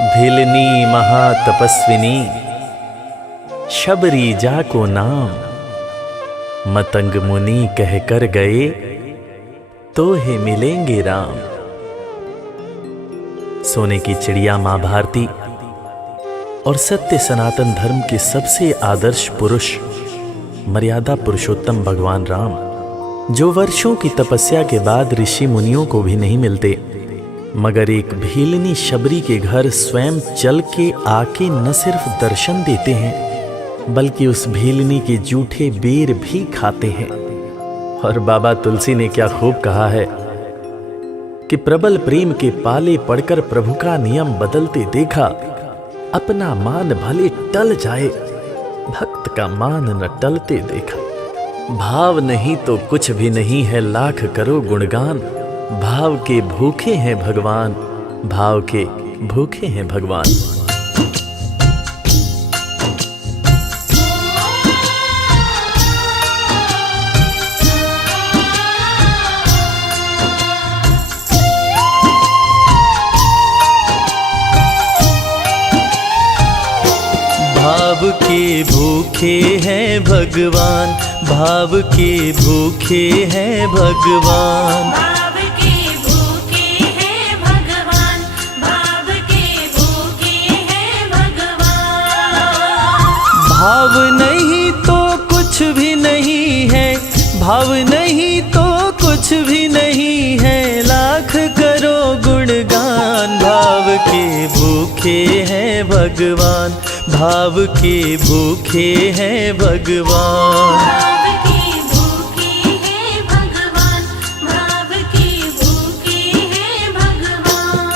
भिलनी महातपस्विनी शबरी जा को नाम, मतंग मुनि कह कर गए तो हे मिलेंगे राम। सोने की चिड़िया मां भारती और सत्य सनातन धर्म के सबसे आदर्श पुरुष मर्यादा पुरुषोत्तम भगवान राम, जो वर्षों की तपस्या के बाद ऋषि मुनियों को भी नहीं मिलते, मगर एक भीलनी शबरी के घर स्वयं चल के आके न सिर्फ दर्शन देते हैं बल्कि उस भीलनी के जूठे बेर भी खाते हैं। और बाबा तुलसी ने क्या खूब कहा है कि प्रबल प्रेम के पाले पड़कर प्रभु का नियम बदलते देखा, अपना मान भले टल जाए भक्त का मान न टलते देखा। भाव नहीं तो कुछ भी नहीं है, लाख करो गुणगान, भाव के भूखे हैं भगवान, भाव के भूखे हैं भगवान। भाव के भूखे हैं भगवान, भाव के भूखे हैं भगवान, भाव के भूखे हैं भगवान, भाव के भूखे हैं भगवान। भाव नहीं तो कुछ भी नहीं है, भाव नहीं तो कुछ भी नहीं है, लाख करो गुणगान। भाव के भूखे हैं भगवान, भाव के भूखे हैं भगवान। भाव के भूखे हैं भगवान, भाव के भूखे हैं भगवान।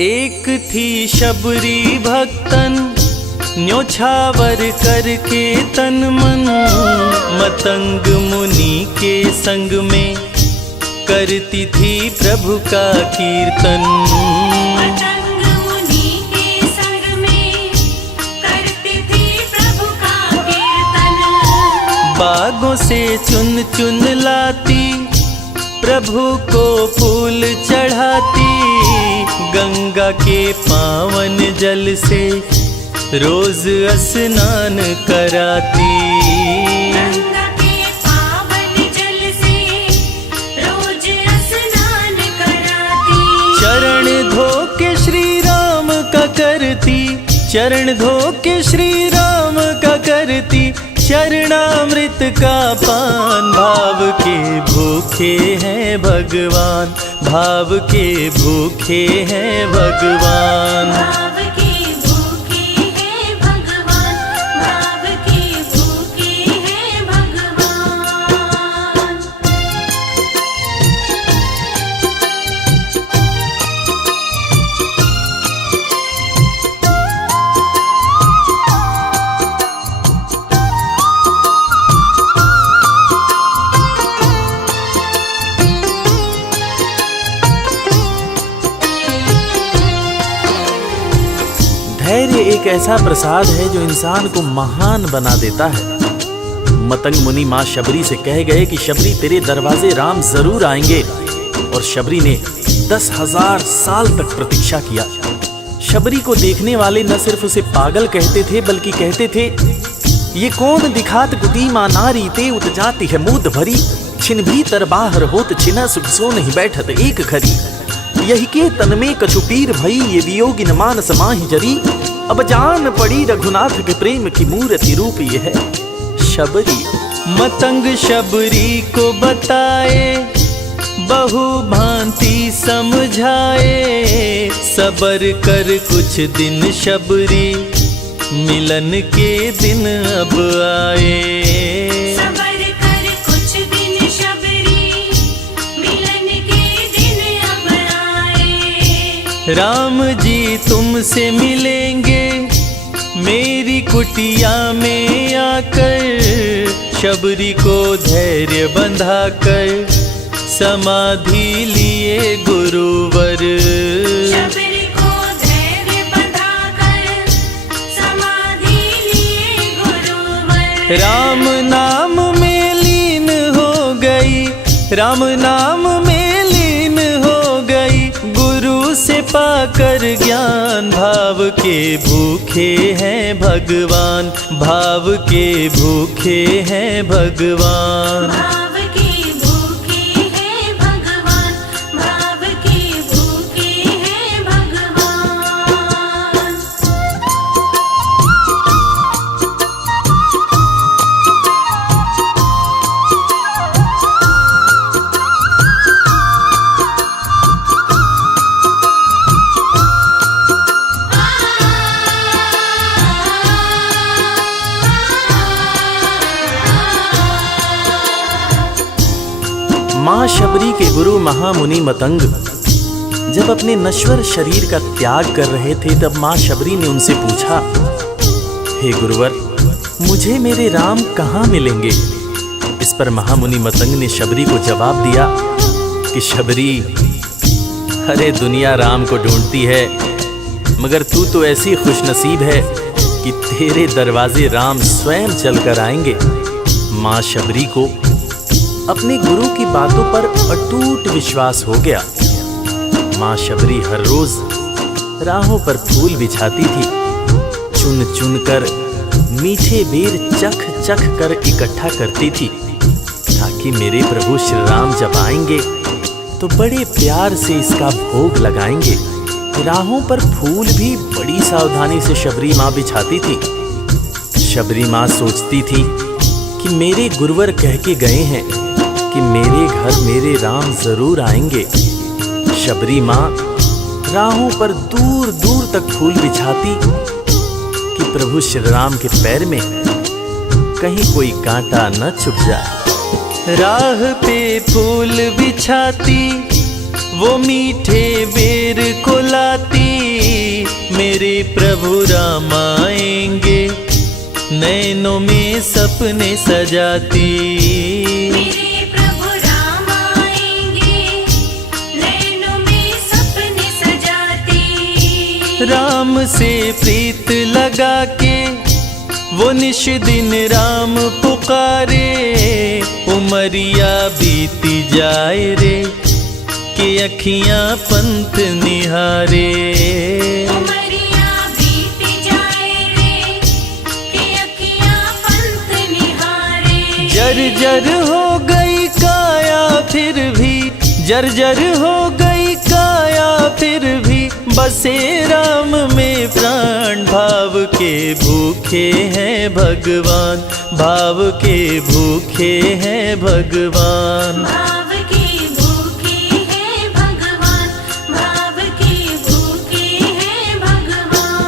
एक थी शबरी भक्तन, न्योछावर करके तन मन, मतंग मुनि के संग में करती थी प्रभु का कीर्तन। मतंग मुनि के संग में करती थी प्रभु का कीर्तन। बागों से चुन चुन लाती, प्रभु को फूल चढ़ाती, गंगा के पावन जल से रोज स्नान कराती। गंगा के पावन जल से रोज स्नान कराती। चरण धो के श्री राम का करती, चरण धो के श्री राम का करती, चरणामृत का पान। भाव के भूखे हैं भगवान, भाव के भूखे हैं भगवान। भाव के भूखे हैं भगवान, भाव के भूखे हैं भगवान। धैर्य एक ऐसा प्रसाद है जो इंसान को महान बना देता है। मतंग मुनि मां शबरी से कह गए कि शबरी तेरे दरवाजे राम जरूर आएंगे, और शबरी ने 10,000 साल तक प्रतीक्षा किया। शबरी को देखने वाले न सिर्फ उसे पागल कहते थे बल्कि कहते थे, ये कौन दिखात कुटी मां नारी ते उत जाती है मूद भरी, छिन भीतर बाहर होत छिना सुख सो नहीं बैठत एक घड़ी, यही के तन में कछु पीर भई ये वियोगिन मानस माहि जरी, अब जान पड़ी रघुनाथ के प्रेम की मूर्ति रूप ये है शबरी। मतंग शबरी को बताए, बहु भांति समझाए, सबर कर कुछ दिन शबरी, मिलन के दिन अब आए। सबर कर कुछ दिन शबरी, मिलन के दिन अब आए। राम जी तुमसे मिलेंगे मेरी कुटिया में आकर, शबरी को धैर्य बंधा कर समाधि लिए गुरुवर। शबरी को धैर्य बंधाकर समाधि लिए गुरुवर। राम नाम में लीन हो गई, राम नाम में लीन हो गई, गुरु से पाकर ज्ञान। भाव के भूखे हैं भगवान, भाव के भूखे हैं भगवान। भाव के भूखे हैं भगवान, भाव के भूखे हैं भगवान। माँ शबरी के गुरु महामुनि मतंग जब अपने नश्वर शरीर का त्याग कर रहे थे, तब माँ शबरी ने उनसे पूछा, हे गुरुवर, मुझे मेरे राम कहाँ मिलेंगे? इस पर महामुनि मतंग ने शबरी को जवाब दिया कि शबरी, अरे दुनिया राम को ढूंढती है, मगर तू तो ऐसी खुशनसीब है कि तेरे दरवाजे राम स्वयं चलकर आएंगे। माँ शबरी को अपने गुरु की बातों पर अटूट विश्वास हो गया। माँ शबरी हर रोज राहों पर फूल बिछाती थी, चुन चुन कर मीठे बेर चख चख कर इकट्ठा करती थी, ताकि मेरे प्रभु श्री राम जब आएंगे तो बड़े प्यार से इसका भोग लगाएंगे। राहों पर फूल भी बड़ी सावधानी से शबरी माँ बिछाती थी। शबरी माँ सोचती थी कि मेरे गुरुवर कह के गए हैं कि मेरे घर मेरे राम जरूर आएंगे। शबरी माँ राहों पर दूर दूर तक फूल बिछाती कि प्रभु श्री राम के पैर में कहीं कोई कांटा न चुभ जाए। राह पे फूल बिछाती, वो मीठे बेर को लाती, मेरे प्रभु राम आएंगे, नैनों में सपने सजाती। मेरे प्रभु राम आएंगे, नैनों में सपने सजाती। राम से प्रीत लगा के वो निश दिन राम पुकारे, उमरिया बीती जाए रे कि अखियां पंथ निहारे। उमरिया बीती जाए रे कि अखियां पंथ निहारे। जर्जर हो गई काया फिर भी, जर्जर हो गई काया फिर भी, बसे राम में प्राण। भाव के भूखे हैं भगवान, भाव के भूखे हैं भगवान। भाव के भूखे हैं भगवान, भाव के भूखे हैं भगवान।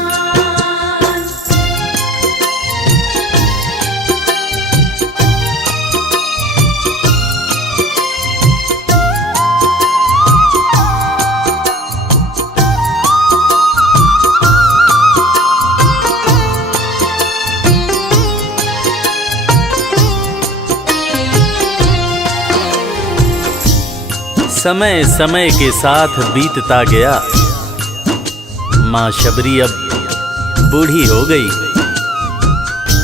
समय समय के साथ बीतता गया। माँ शबरी अब बूढ़ी हो गई।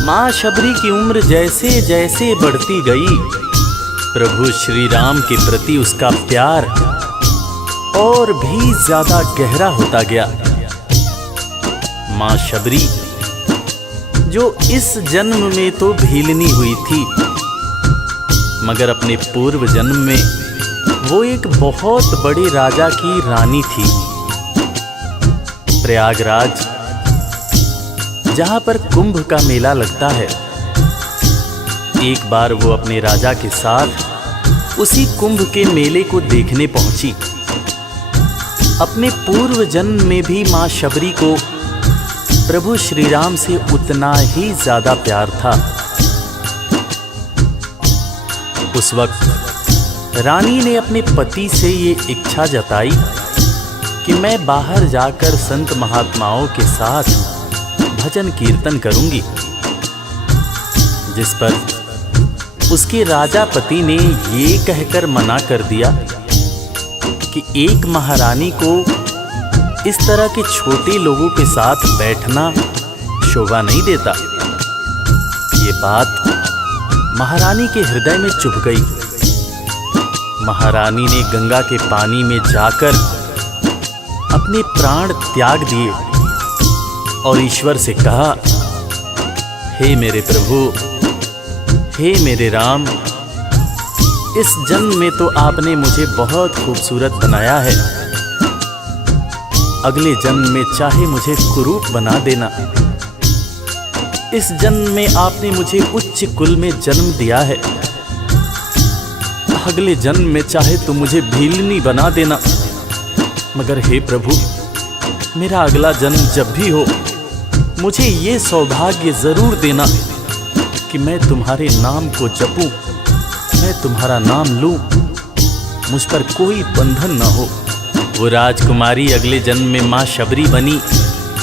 माँ शबरी की उम्र जैसे जैसे बढ़ती गई, प्रभु श्री राम के प्रति उसका प्यार और भी ज्यादा गहरा होता गया। माँ शबरी जो इस जन्म में तो भीलनी हुई थी, मगर अपने पूर्व जन्म में वो एक बहुत बड़े राजा की रानी थी। प्रयागराज, जहां पर कुंभ का मेला लगता है, एक बार वो अपने राजा के साथ उसी कुंभ के मेले को देखने पहुंची। अपने पूर्व जन्म में भी मां शबरी को प्रभु श्री राम से उतना ही ज्यादा प्यार था। उस वक्त रानी ने अपने पति से ये इच्छा जताई कि मैं बाहर जाकर संत महात्माओं के साथ भजन कीर्तन करूंगी, जिस पर उसके राजापति ने ये कहकर मना कर दिया कि एक महारानी को इस तरह के छोटे लोगों के साथ बैठना शोभा नहीं देता। ये बात महारानी के हृदय में चुभ गई। महारानी ने गंगा के पानी में जाकर अपने प्राण त्याग दिए और ईश्वर से कहा, हे मेरे प्रभु, हे मेरे राम, इस जन्म में तो आपने मुझे बहुत खूबसूरत बनाया है, अगले जन्म में चाहे मुझे कुरूप बना देना। इस जन्म में आपने मुझे उच्च कुल में जन्म दिया है, अगले जन्म में चाहे तो मुझे भीलनी बना देना। मगर हे प्रभु, मेरा अगला जन्म जब भी हो, मुझे ये सौभाग्य जरूर देना कि मैं तुम्हारे नाम को जपूं, मैं तुम्हारा नाम लूं, मुझ पर कोई बंधन न हो। वो राजकुमारी अगले जन्म में माँ शबरी बनी,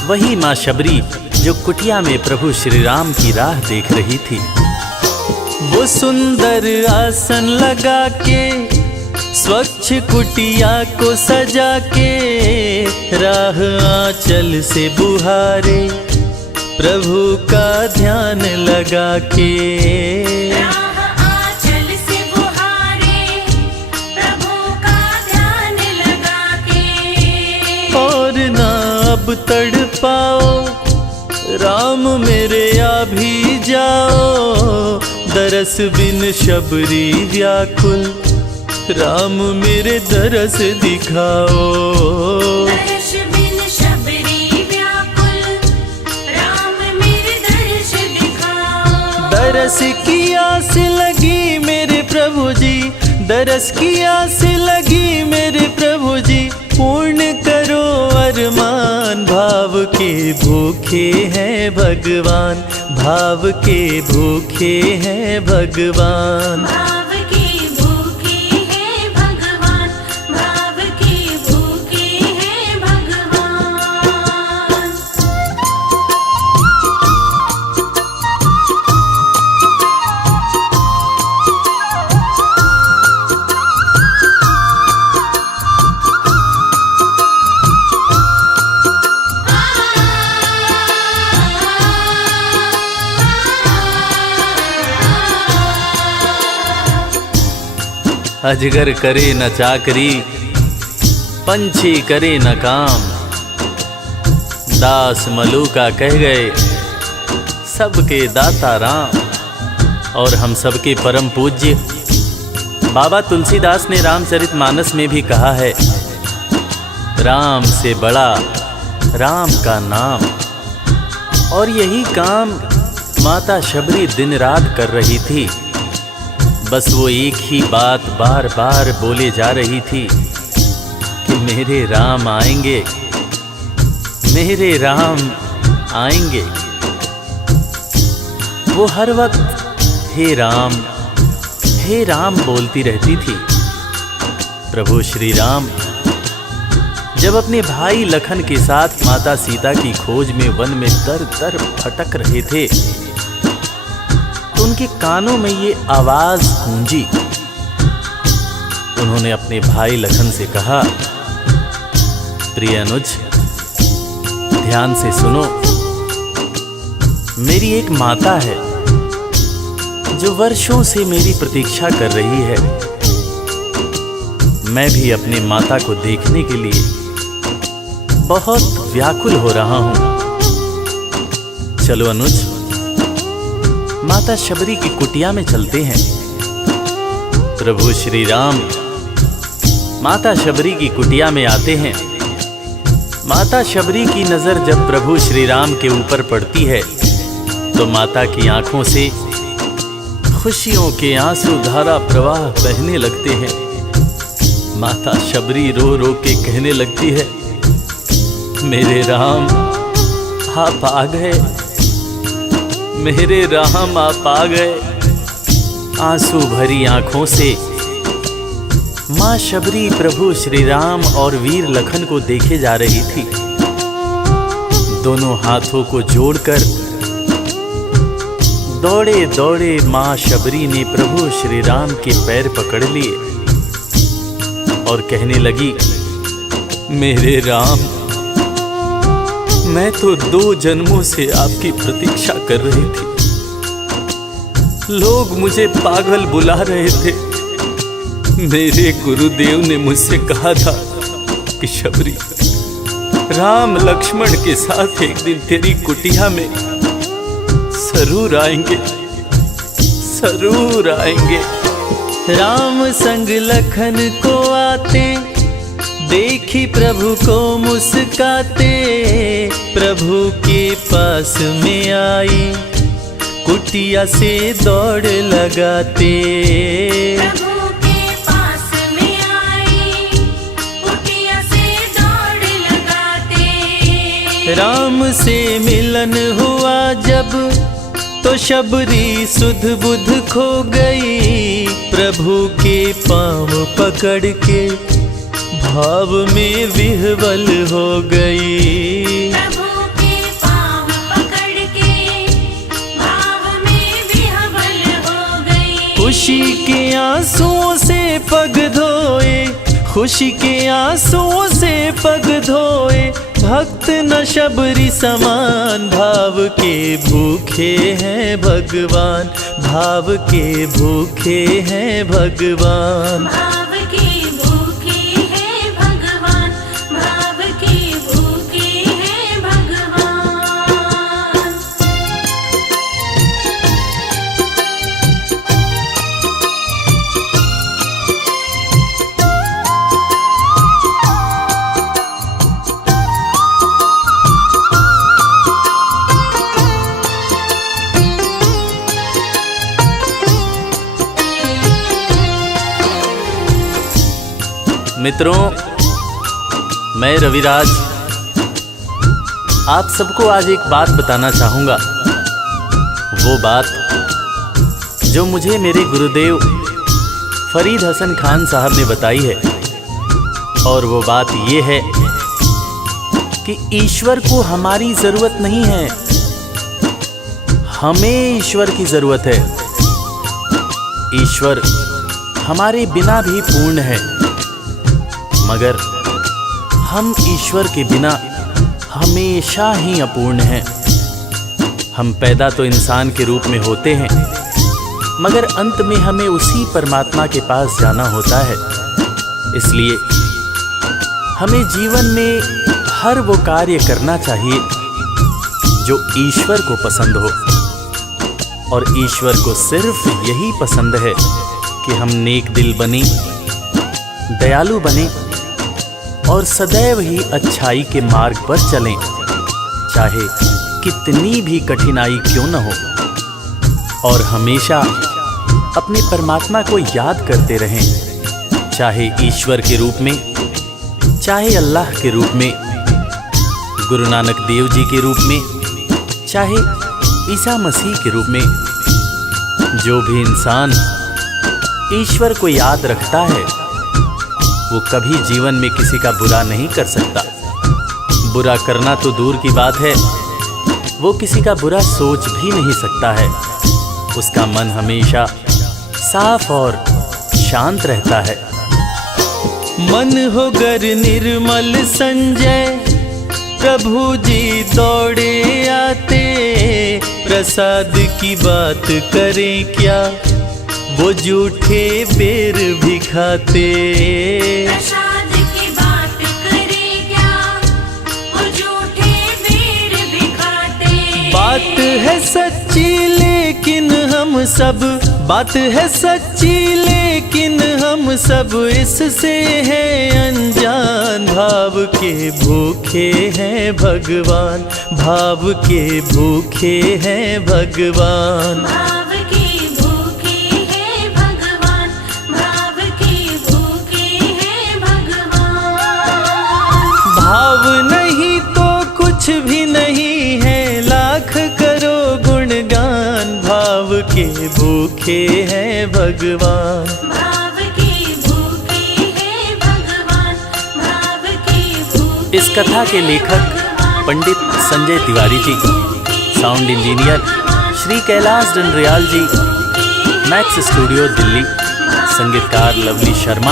वही माँ शबरी जो कुटिया में प्रभु श्री राम की राह देख रही थी। वो सुंदर आसन लगा के, स्वच्छ कुटिया को सजा के, राह आंचल से बुहारे, प्रभु का ध्यान लगा के। राह आंचल से बुहारे, प्रभु का ध्यान लगा के। और ना अब तड़पाओ, राम मेरे आ भी जाओ, दरस बिन शबरी व्याकुल, राम मेरे दरस दिखाओ। दर्श बिन शबरी व्याकुल, राम मेरे दर्श दिखाओ। दरस की आस लगी मेरे प्रभु जी, दरस की आस लगी मेरे प्रभु जी, पूर्ण करो अरमान। भाव के भूखे हैं भगवान, भाव के भूखे हैं भगवान। भाव के भूखे हैं भगवान, भाव के भूखे हैं भगवान। अजगर करे न चाकरी, पंछी करे न काम, दास मलूका कह गए सबके दाता राम। और हम सबके परम पूज्य बाबा तुलसीदास ने रामचरितमानस में भी कहा है, राम से बड़ा राम का नाम। और यही काम माता शबरी दिन रात कर रही थी। बस वो एक ही बात बार बार बोले जा रही थी कि मेरे राम आएंगे, मेरे राम आएंगे। वो हर वक्त हे राम बोलती रहती थी। प्रभु श्री राम जब अपने भाई लखन के साथ माता सीता की खोज में वन में दर दर भटक रहे थे, तो उनके कानों में ये आवाज गूंजी। उन्होंने अपने भाई लखन से कहा, प्रिय अनुज, ध्यान से सुनो। मेरी एक माता है जो वर्षों से मेरी प्रतीक्षा कर रही है। मैं भी अपनी माता को देखने के लिए बहुत व्याकुल हो रहा हूं। चलो अनुज, माता शबरी की कुटिया में चलते हैं। प्रभु श्री राम माता शबरी की कुटिया में आते हैं। माता शबरी की नजर जब प्रभु श्री राम के ऊपर पड़ती है तो माता की आंखों से खुशियों के आंसू धारा प्रवाह बहने लगते हैं। माता शबरी रो रो के कहने लगती है, मेरे राम आप आ गए, मेरे राम आप आ गए। आंसू भरी आंखों से मां शबरी प्रभु श्री राम और वीर लखन को देखे जा रही थी। दोनों हाथों को जोड़कर दौड़े दौड़े माँ शबरी ने प्रभु श्री राम के पैर पकड़ लिए और कहने लगी, मेरे राम, मैं तो 2 जन्मों से आपकी प्रतीक्षा कर रही थी। लोग मुझे पागल बुला रहे थे। मेरे गुरुदेव ने मुझसे कहा था कि शबरी, राम लक्ष्मण के साथ एक दिन तेरी कुटिया में जरूर आएंगे, जरूर आएंगे। राम संग लखन को आते, देखी प्रभु को मुस्काते, प्रभु के पास में आई, कुटिया से दौड़ लगाते। प्रभु के पास में आई, कुटिया से दौड़ लगाते। राम से मिलन हुआ जब, तो शबरी सुध बुध खो गई, प्रभु के पाँव पकड़ के भाव में विह्वल हो गई। प्रभु के पाँव पकड़ के भाव में विह्वल हो गई। खुशी के आंसुओं से पग धोए, खुशी के आंसुओं से पग धोए, भक्त न शबरी समान, भाव के भूखे हैं भगवान, भाव के भूखे हैं भगवान। भाव के भूखे हैं भगवान, भाव के भूखे हैं भगवान। मित्रों, मैं रविराज आप सबको आज एक बात बताना चाहूँगा। वो बात जो मुझे मेरे गुरुदेव फरीद हसन खान साहब ने बताई है। और वो बात ये है कि ईश्वर को हमारी ज़रूरत नहीं है, हमें ईश्वर की ज़रूरत है। ईश्वर हमारे बिना भी पूर्ण है, मगर हम ईश्वर के बिना हमेशा ही अपूर्ण हैं। हम पैदा तो इंसान के रूप में होते हैं, मगर अंत में हमें उसी परमात्मा के पास जाना होता है। इसलिए हमें जीवन में हर वो कार्य करना चाहिए जो ईश्वर को पसंद हो। और ईश्वर को सिर्फ यही पसंद है कि हम नेक दिल बने, दयालु बने और सदैव ही अच्छाई के मार्ग पर चलें, चाहे कितनी भी कठिनाई क्यों न हो। और हमेशा अपने परमात्मा को याद करते रहें, चाहे ईश्वर के रूप में, चाहे अल्लाह के रूप में, गुरु नानक देव जी के रूप में, चाहे ईसा मसीह के रूप में। जो भी इंसान ईश्वर को याद रखता है वो कभी जीवन में किसी का बुरा नहीं कर सकता। बुरा करना तो दूर की बात है, वो किसी का बुरा सोच भी नहीं सकता है। उसका मन हमेशा साफ और शांत रहता है। मन हो गर निर्मल संजय, प्रभु जी दौड़े आते, प्रसाद की बात करें क्या, वो झूठे बेर भी खाते। प्रसाद की बात करें क्या, वो झूठे बेर भी खाते। बात है सच्ची लेकिन हम सब, बात है सच्ची लेकिन हम सब इससे हैं अनजान। भाव के भूखे हैं भगवान, भाव के भूखे हैं भगवान। भाव के भूखे हैं भगवान, भाव के भूखे हैं भगवान। भाव नहीं तो कुछ भी नहीं है, लाख करो गुणगान। भाव के भूखे हैं भगवान। भाव के भूखे हैं भगवान, भाव के भूखे। इस कथा के लेखक पंडित संजय तिवारी जी, साउंड इंजीनियर श्री कैलाश डंडरियाल जी, मैक्स स्टूडियो दिल्ली। संगीतकार लवली शर्मा।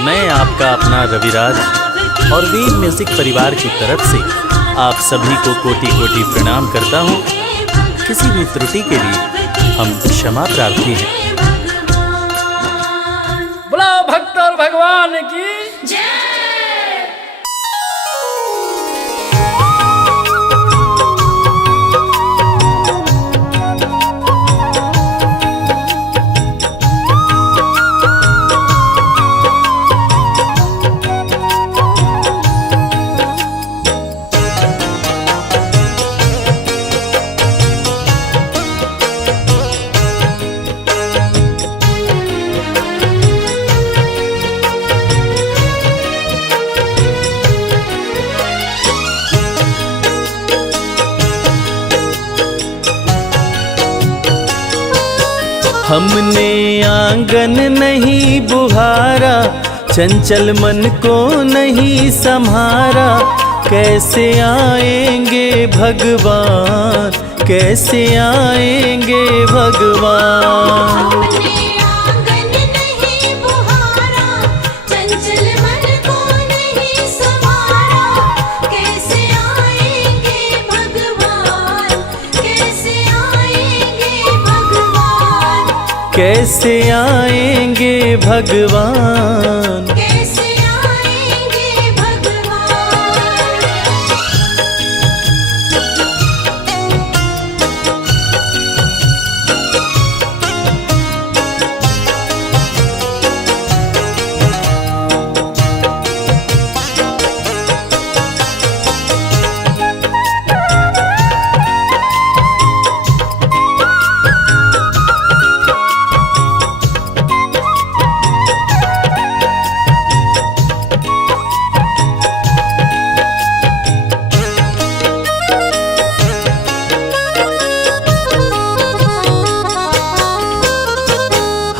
मैं आपका अपना रविराज और वीर म्यूजिक परिवार की तरफ से आप सभी को कोटि कोटि प्रणाम करता हूँ। किसी भी त्रुटि के लिए हम क्षमा प्रार्थी हैं। बोला भक्त और भगवान की जय। हमने आंगन नहीं बुहारा, चंचल मन को नहीं संहारा। कैसे आएंगे भगवान, कैसे आएंगे भगवान। हमने आंगन नहीं बुहारा, चंचल मन को नहीं संवारा। कैसे आएंगे भगवान, कैसे आएंगे भगवान। कैसे आएंगे भगवान। कैसे आएंगे भगवान।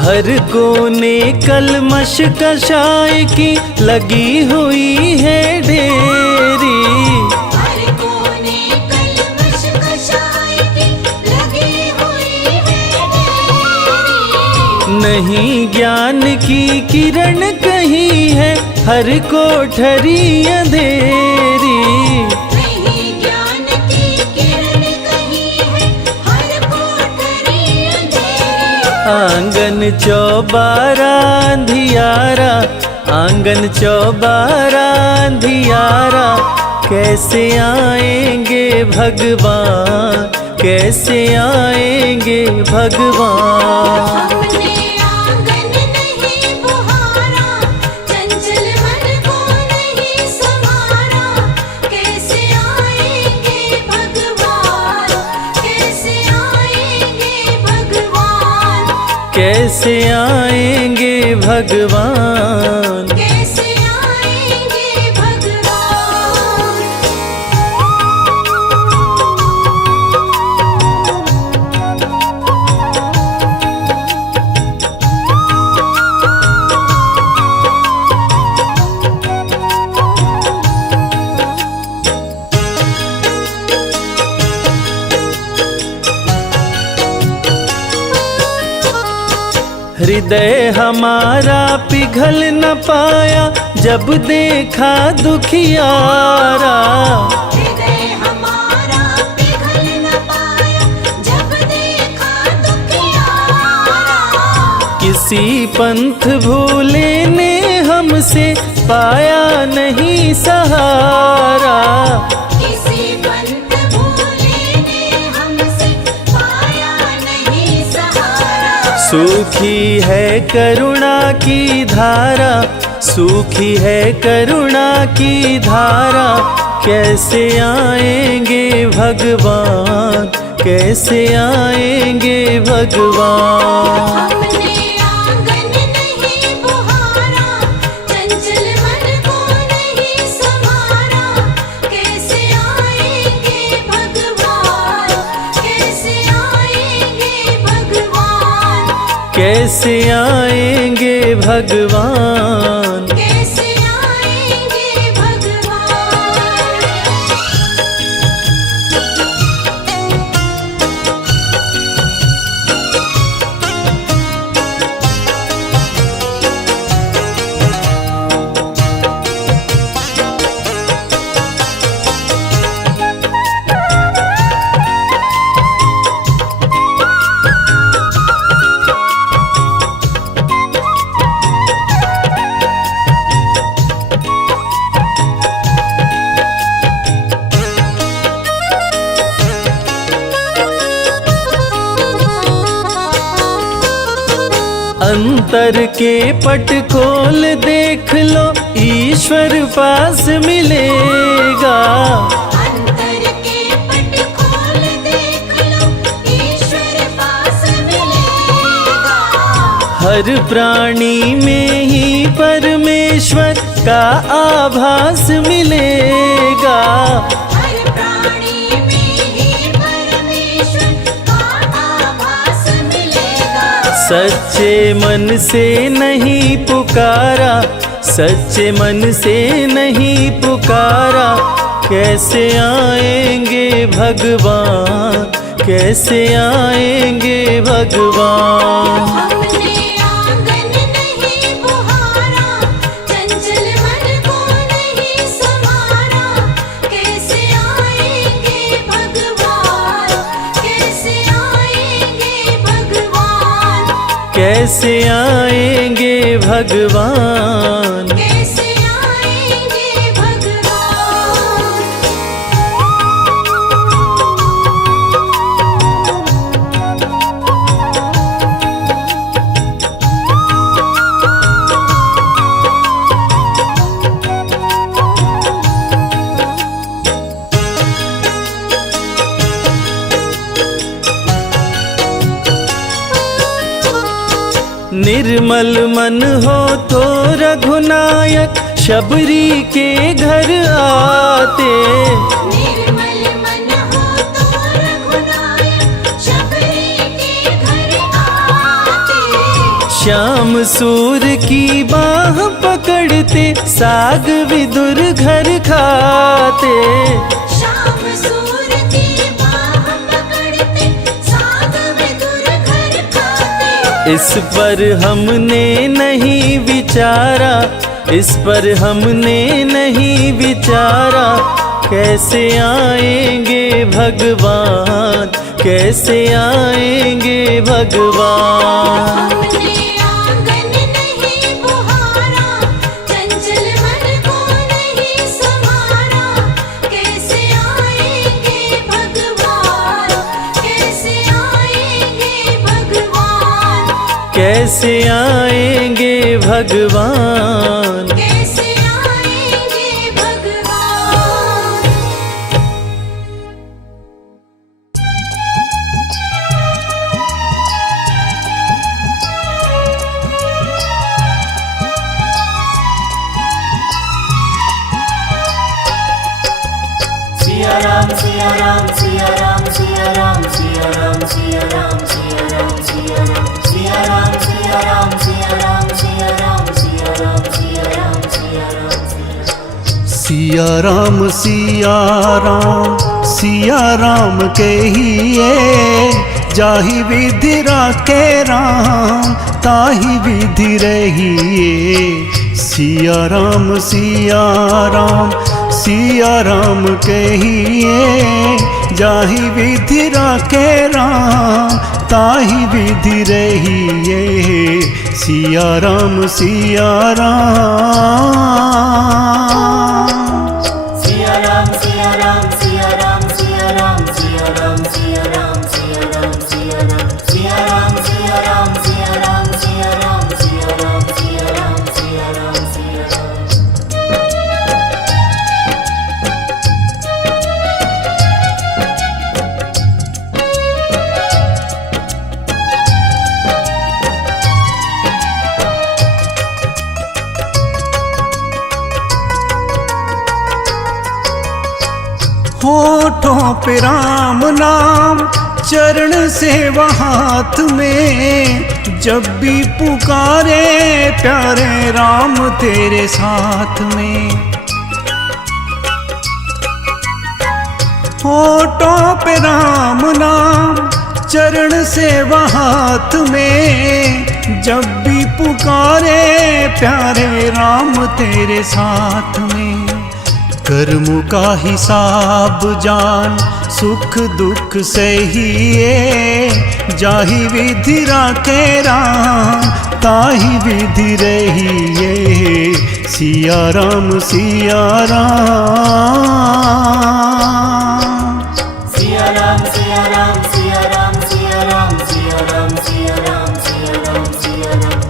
हर कोने कलमश कषाय की लगी हुई है ढेरी। हर कोने कलमश कषाय की लगी हुई है ढेरी। नहीं ज्ञान की किरण कहीं है, हर कोठरी अंधेरी। नहीं ज्ञान की किरण कहीं है, हर कोठरी अंधेरी। आंगन चौबारा अंधियारा, आंगन चौबारा अंधियारा। कैसे आएंगे भगवान, कैसे आएंगे भगवान। हमने आंगन नहीं बुहारा, चंचल मन को नहीं संवारा। कैसे आएंगे भगवान, कैसे आएंगे भगवान। कैसे आएंगे भगवान। कैसे आएंगे भगवान। हृदय हमारा पिघल न पाया, जब देखा दुखियारा। हृदय हमारा पिघल न पाया, जब देखा दुखियारा। किसी पंथ भूले ने हमसे पाया नहीं सहारा। किसी पंथ भूले ने हमसे पाया नहीं सहारा। सूखी है करुणा की धारा, सूखी है करुणा की धारा। कैसे आएंगे भगवान, कैसे आएंगे भगवान। हमने आंगन नहीं बुहारा, चंचल मन को नहीं संवारा। कैसे आएंगे भगवान, कैसे आएंगे भगवान। कैसे आएंगे भगवान। कैसे आएंगे भगवान। अंतर के पट खोल देख लो, ईश्वर पास मिलेगा। अंतर के पट खोल देख लो, ईश्वर पास मिलेगा। हर प्राणी में ही परमेश्वर का आभास मिलेगा। हर प्राणी में ही परमेश्वर का आभास मिलेगा। सच्चे मन से नहीं पुकारा, सच्चे मन से नहीं पुकारा, कैसे आएंगे भगवान, कैसे आएंगे भगवान। हमने आंगन नहीं बुहारा, चंचल मन को नहीं संवारा, कैसे आएंगे भगवान, कैसे आएंगे भगवान, कैसे आएंगे भगवान। कैसे आएंगे भगवान। निर्मल मन हो तो रघुनायक शबरी के घर आते। निर्मल मन हो तो रघुनायक शबरी के घर आते। श्याम सूर की बाह पकड़ते, साग विदुर घर खाते। श्याम सूर की बाह पकड़ते, साग विदुर घर खाते। इस पर हमने नहीं विचारा, इस पर हमने नहीं विचारा, कैसे आएंगे भगवान, कैसे आएंगे भगवान। हमने आंगन नहीं बुहारा, चंचल मन को नहीं संवारा, कैसे आएंगे भगवान, कैसे आएंगे भगवान, कैसे आएंगे भगवान। कैसे आएंगे भगवान। सिया राम सिया राम सिया राम सिया राम सिया राम सिया राम सिया राम सिया राम सिया राम सिया राम सिया राम सिया राम सिया राम सिया राम सिया राम सिया राम सिया राम सिया राम कहिए, जाहि विधि राखे राम ताहि विधि रहिए। सिया राम सिया राम सिया राम कहिए, जाहि विधि राखे राम ताहि विधि रहिए। सिया राम सिया राम। सिया राम सिया राम सिया राम सिया राम सिया राम सिया राम सिया राम सिया राम सिया राम सिया राम सिया राम सिया राम सिया राम सिया राम सिया राम सिया राम। होठों पे राम नाम, चरण सेवा हाथ में, जब भी पुकारे प्यारे राम तेरे साथ में। होठों पे राम नाम, चरण सेवा हाथ में, जब भी पुकारे प्यारे राम तेरे साथ में। कर्म का हिसाब जान, सुख दुख सहिए, जाहि विधि राखे राम ताहि विधि रहिए। सिया राम सिया राम। सिया राम सिया राम सिया राम सिया राम सिया राम सिया राम सिया राम सिया राम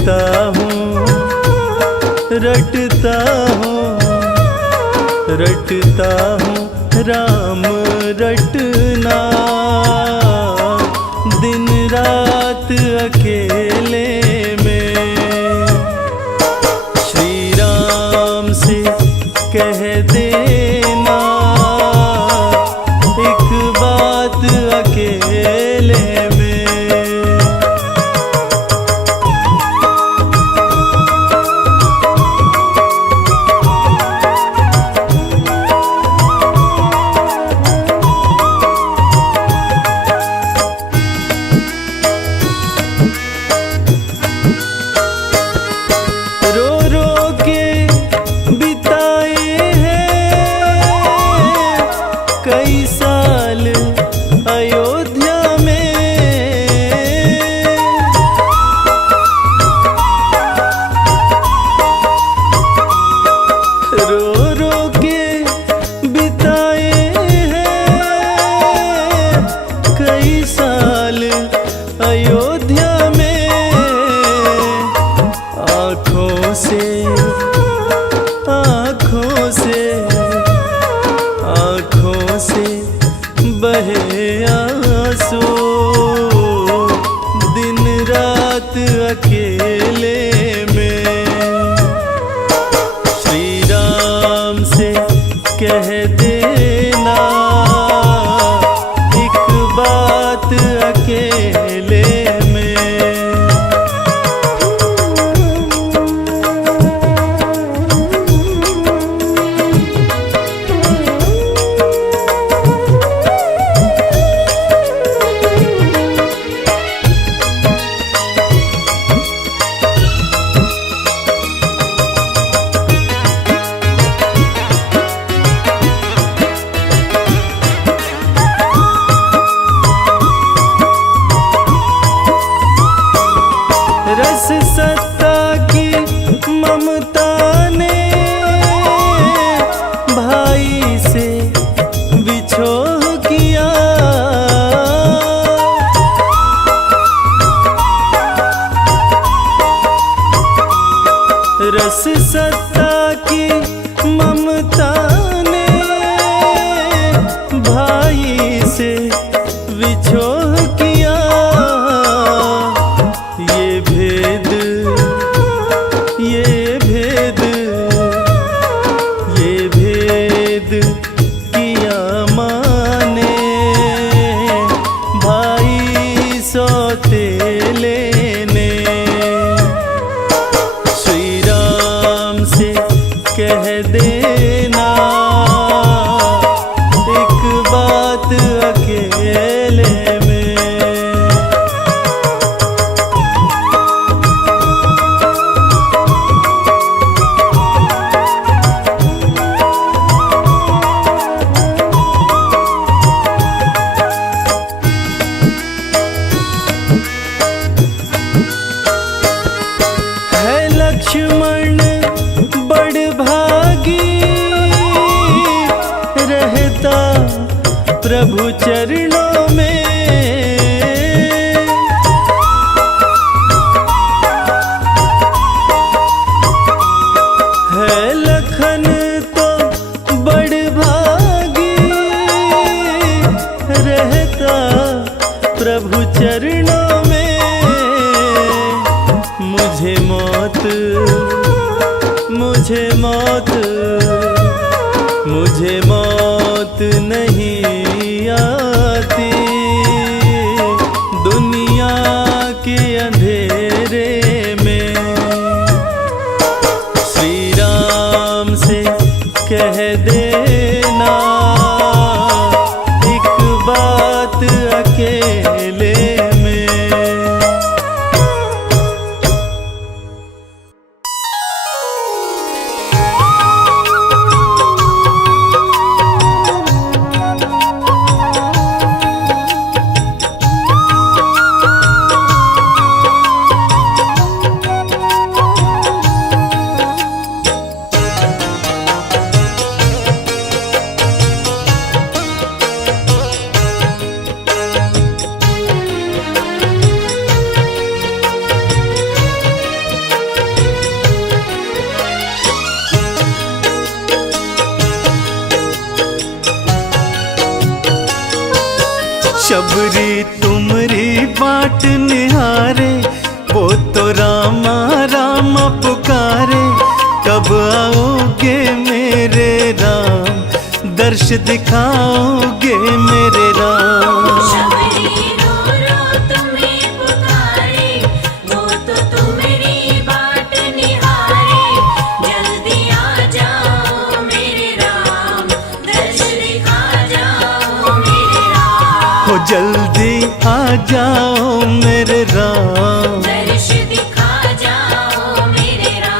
रटता हूँ रटता हूँ रटता हूँ राम रटना, दिन रात अकेले में। श्री राम से कह देना एक बात अकेले में। रो रो के बिताए हैं कई साल अयोध्या में। रो रो के बिताए हैं कई साल अयोध्या में। आँखों से आँखों से आँखों से बहे आंसू, दिन रात अकेले में। श्री राम से कह देना एक बात अकेले में। रस सत्ता की ममता ने भाई से बिछोह किया। रस सत्ता की ममता ने भाई से बिछोह किया। ये भेद ये भेद ये भेद किया माने भाई सौतेले ने। श्री राम से कह देना एक बात अकेले में। है लक्ष्मण बड़ भागी रहता प्रभु चरणों में। है लखन तो बड़ भागी रहता प्रभु चरणों में। मुझे मौत मुझे मौत मुझे मौत नहीं आती दुनिया के अंधेरे में। श्री राम से कह देना एक बात अकेले में। शबरी तुमरी बाट निहारे, वो तो रामा रामा पुकारे। कब आओगे मेरे राम, दर्श दिखाओगे मेरे राम। शबरी रो रो तुम्हें पुकारे, वो तो तुम्हारी बाट निहारे। जल्दी आ जाओ मेरे राम, दर्श दिखा जाओ मेरे राम। हो जल्दी आ जाओ मेरे राम। दर्श दिखा जाओ मेरे राम।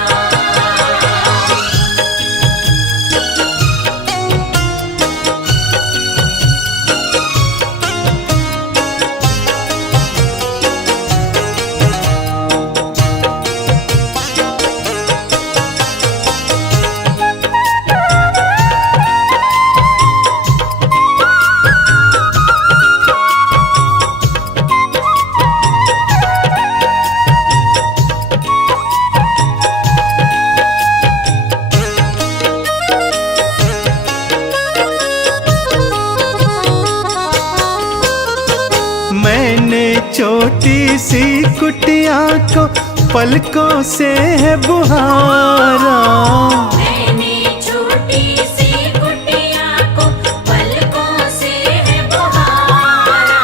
मैंने छोटी सी कुटिया को पलकों से है बुहारा। मैंने छोटी सी कुटिया को पलकों से है बुहारा।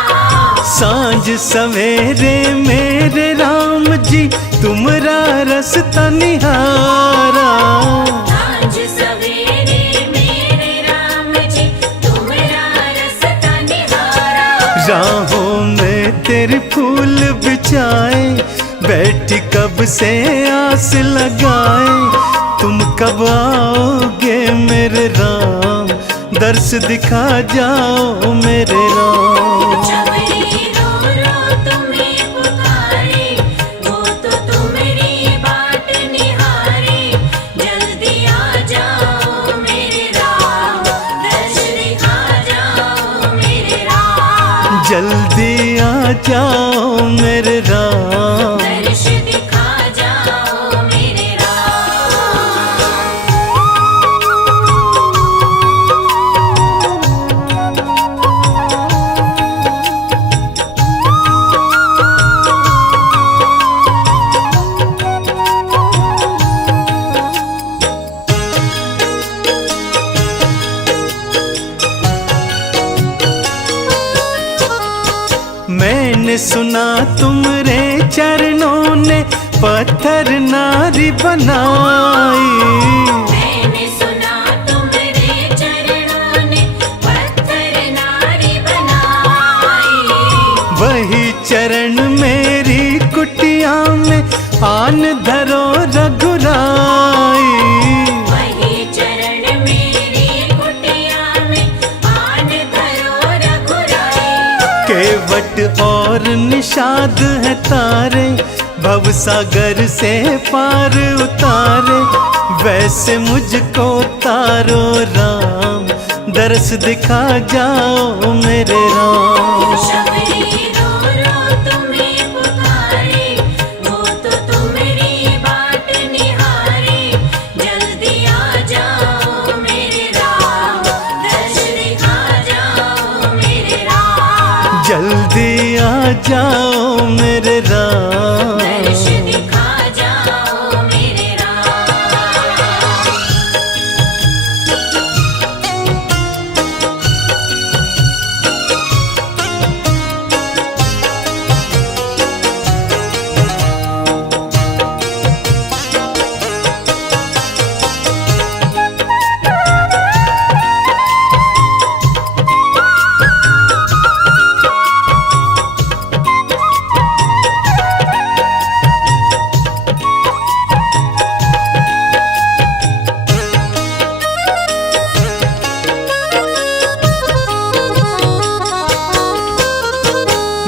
सांझ सवेरे मेरे राम जी तुमरा रास्ता निहारा। आज सवेरे मेरे राम जी तुम्हारा रास्ता निहारा। राहों में तेरे फूल बिछाए, बैठी कब से आस लगाए। तुम कब आओगे मेरे राम, दर्श दिखा जाओ मेरे राम। शबरी रो रो तुम्हें पुकारे, वो तो तुम्हारी बाट निहारे। जल्दी आ जाओ मेरे राम, दर्श दिखा जाओ मेरे राम। जल्दी आ जाओ मेरे राम। दर्श दिखा जाओ मेरे राम। मैंने सुना तुमरे चरणों ने पत्थर नारी बनाई। मैंने सुना तुम्हारे चरणों ने पत्थर नारी बनाई। वही चरण मेरी कुटिया में आन धरो रघुराई। वही चरण मेरी कुटिया में आन धरो रघुराई। केवट और निषाद है तारे, भव सागर से पार उतारे। वैसे मुझको तारो राम, दर्श दिखा जाओ मेरे राम। शबरी रो रो तुम्हें पुकारे, वो तो तुम्हारी बाट निहारे। जल्दी आ जाओ मेरे राम, दर्श दिखा जाओ मेरे राम। जल्दी आ जाओ मेरे राम। दर्श दिखा जाओ मेरे राम।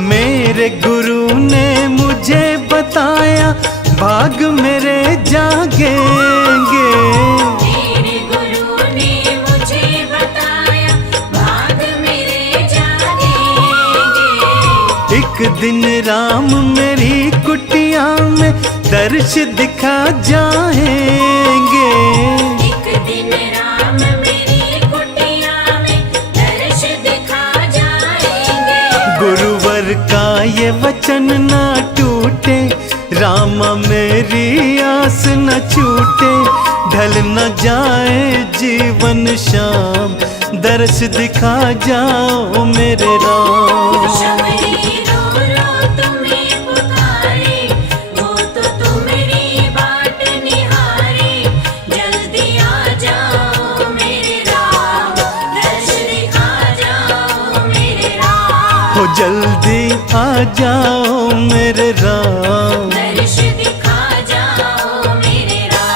मेरे गुरु ने मुझे बताया, भाग मेरे जागेंगे। मेरे गुरु ने मुझे बताया, भाग मेरे जागेंगे। एक दिन राम मेरी कुटिया में दर्श दिखा जाएंगे। एक दिन राम मेरी कुटिया में दर्श दिखा जाएंगे। वर का ये वचन ना टूटे, रामा मेरी आस न छूटे। ढल न जाए जीवन शाम, दर्श दिखा जाओ मेरे राम। शबरी रो रो तुम्हें पुकारे, वो तो तुम्हारी बाट निहारे। जल्दी आ जाओ मेरे राम, दर्श दिखा जाओ मेरे राम। हो जल्दी आ जाओ मेरे राम। दर्श दिखा जाओ मेरे राम।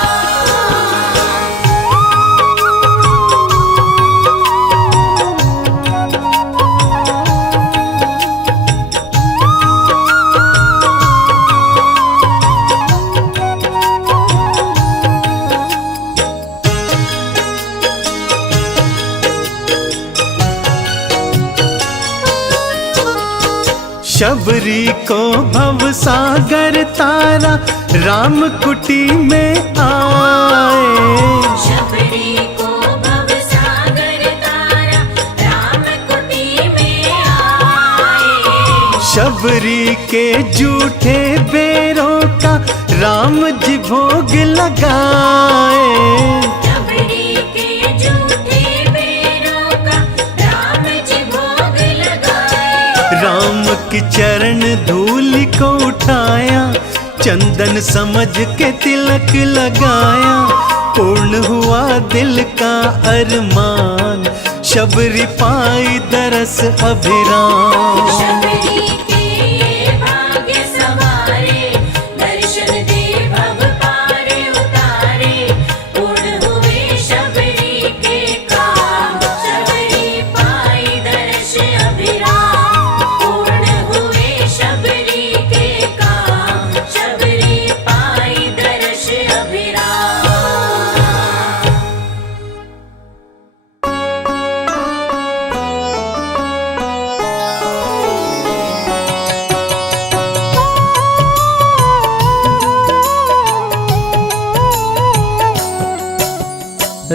शबरी को भव सागर तारा, राम कुटी में आए। शबरी को भव सागर तारा, राम कुटी में आए। शबरी के जूठे बेरों का राम जी भोग लगाए। शबरी के झूठे बेरों का राम जी भोग लगाए। राम की चरण धूलि को उठाया, चंदन समझ के तिलक लगाया। पूर्ण हुआ दिल का अरमान, शबरी पाई दरस अभिराम। शबरी के भाग्य सवारे, दर्शन दे भव पार उतारे। पूर्ण हुए शबरी के काम, शबरी पाई दर्श अभिराम। पूर्ण हुए शबरी के काम, शबरी पाई दर्श अभिराम।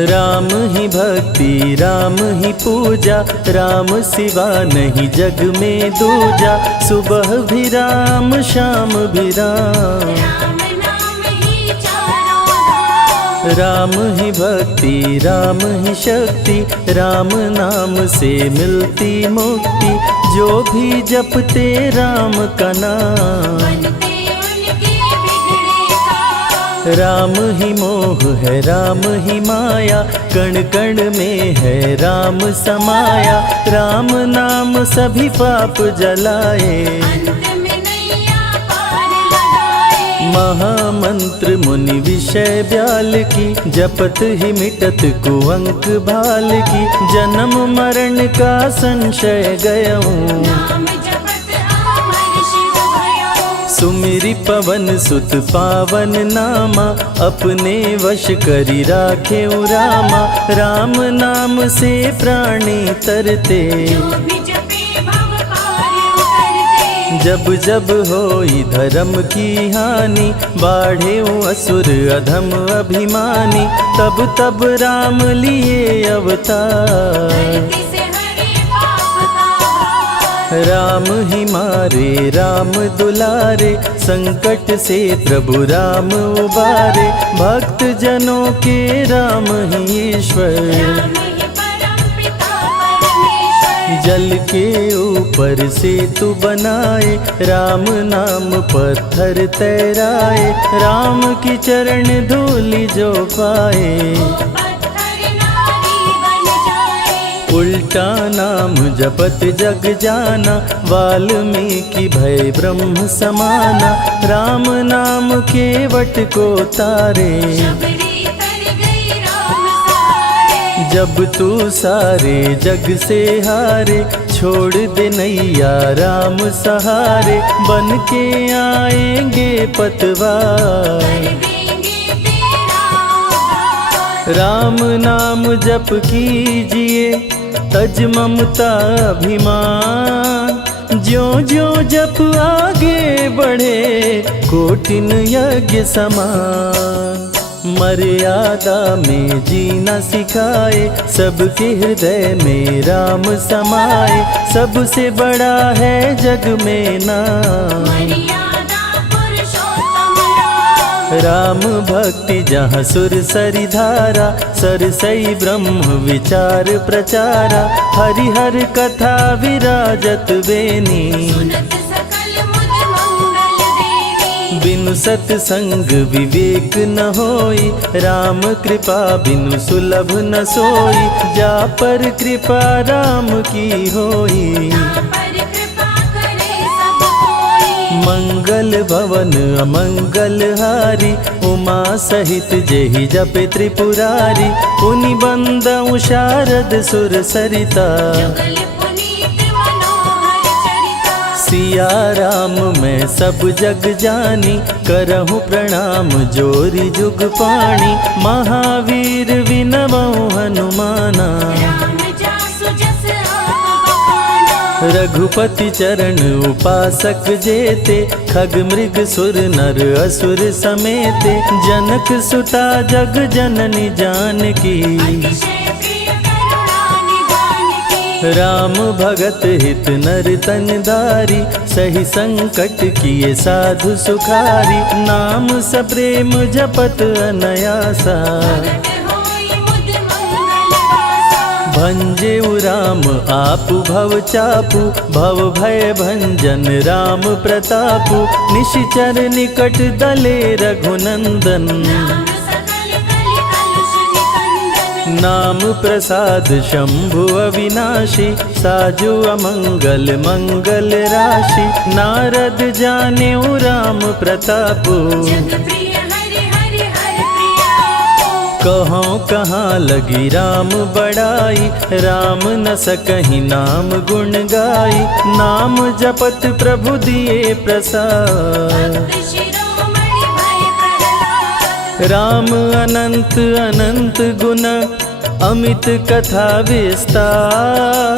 राम ही भक्ति, राम ही पूजा, राम सिवा नहीं जग में दूजा। सुबह भी राम, शाम भी राम। राम नाम ही चारों धाम। राम ही भक्ति, राम ही शक्ति, राम नाम से मिलती मुक्ति। जो भी जपते राम का नाम, बनते उनके बिगड़े काम। राम ही मोह है, राम ही माया, कण कण में है राम समाया। राम नाम सभी पाप जलाए, अंत में नैया पार लगाए। महामंत्र मुनि विषय ब्याल की, जपत ही मिटत कुअंक भाल की। जन्म मरण का संशय गयऊँ, नाम जपत अमर शिव भयऊँ। सुमिरि पवन सुत पावन नामा, अपने वश करी राखे रामा। राम नाम से प्राणी तरते, जो भी जपे भव पार उतरते। जब जब होई धर्म की हानि, बाढ़े असुर अधम अभिमानी। तब तब राम लिए अवतार, धरती से हरे पाप का भार। राम ही मारे राम दुलारे, संकट से प्रभु राम उबारे। भक्त जनों के राम ही ईश्वर, राम ही परम पिता परमेश्वर। जल के ऊपर सेतु बनाए, राम नाम पत्थर तैराए। राम की चरण धूलि जो पाए, वो पत्थर नारी बन जाए। उल्टा नाम जपत जग जाना, वाल्मीकि भय ब्रह्म समाना। राम नाम के वट को तारे, शबरी तर गई राम सहारे। जब तू सारे जग से हारे, छोड़ दे नैया राम सहारे। बन के आएंगे पतवार, देंगे तेरा उद्धार। राम नाम जप कीजिए, तज ममता अभिमान। ज्यों ज्यों जप आगे बढ़े, कोटिन यज्ञ समान। मर्यादा में जीना सिखाए, सबके हृदय में राम समाए। सबसे बड़ा है जग में नाम, मर्यादा पुरुषोत्तम राम। राम भक्ति जहाँ सुर सरि धारा, सरसई ब्रह्म विचार प्रचारा। हरिहर कथा विराजत बेनी, सुनत सकल मुद मंगल देवी। बिनु सत्संग विवेक न होई, राम कृपा बिनु सुलभ न सोई। जा पर कृपा राम की होई, पर कृपा करे सब कोई। मंगल भवन अमंगल हारी, उमा सहित जेहि जपे त्रिपुरारी। पुनि बंदउ शारद सुर सरिता, जुगल पुनीत मनोहर चरिता। सिया राम मैं सब जग जानी, करहु प्रणाम जोरी जुग पाणी। महावीर विनमउ हनुमाना, राम जासु जस आप बखाना। रघुपति चरण उपासक जेते, खग मृग सुर नर असुर समेते। जनक सुता जग जननी जानकी, अतिशय प्रिय करुणा निधान की। राम भगत हित नर तन धारी, सही संकट किए साधु सुखारी। नाम सप्रेम जपत अनयासा, भगत होई मुद मंगल वासा। भंजेउ राम आपु भव चापु, भव भय भंजन राम प्रतापु। निशिचर निकट दले रघुनंदन, नाम सकल कलि कलुष निकंदन। नाम प्रसाद शंभु अविनाशी। साजु अमंगल मंगल राशि, नारद जानेउ राम प्रतापु। जग प्रिय हरि हरि हर प्रिया। कहाँ कहाँ लगी राम बड़ाई, राम न सकहि नाम गुण गाई। नाम जपत प्रभु दिए प्रसाद, भक्त शिरोमणि भय प्रहलाद। राम अनंत अनंत गुण, अमित कथा विस्तार।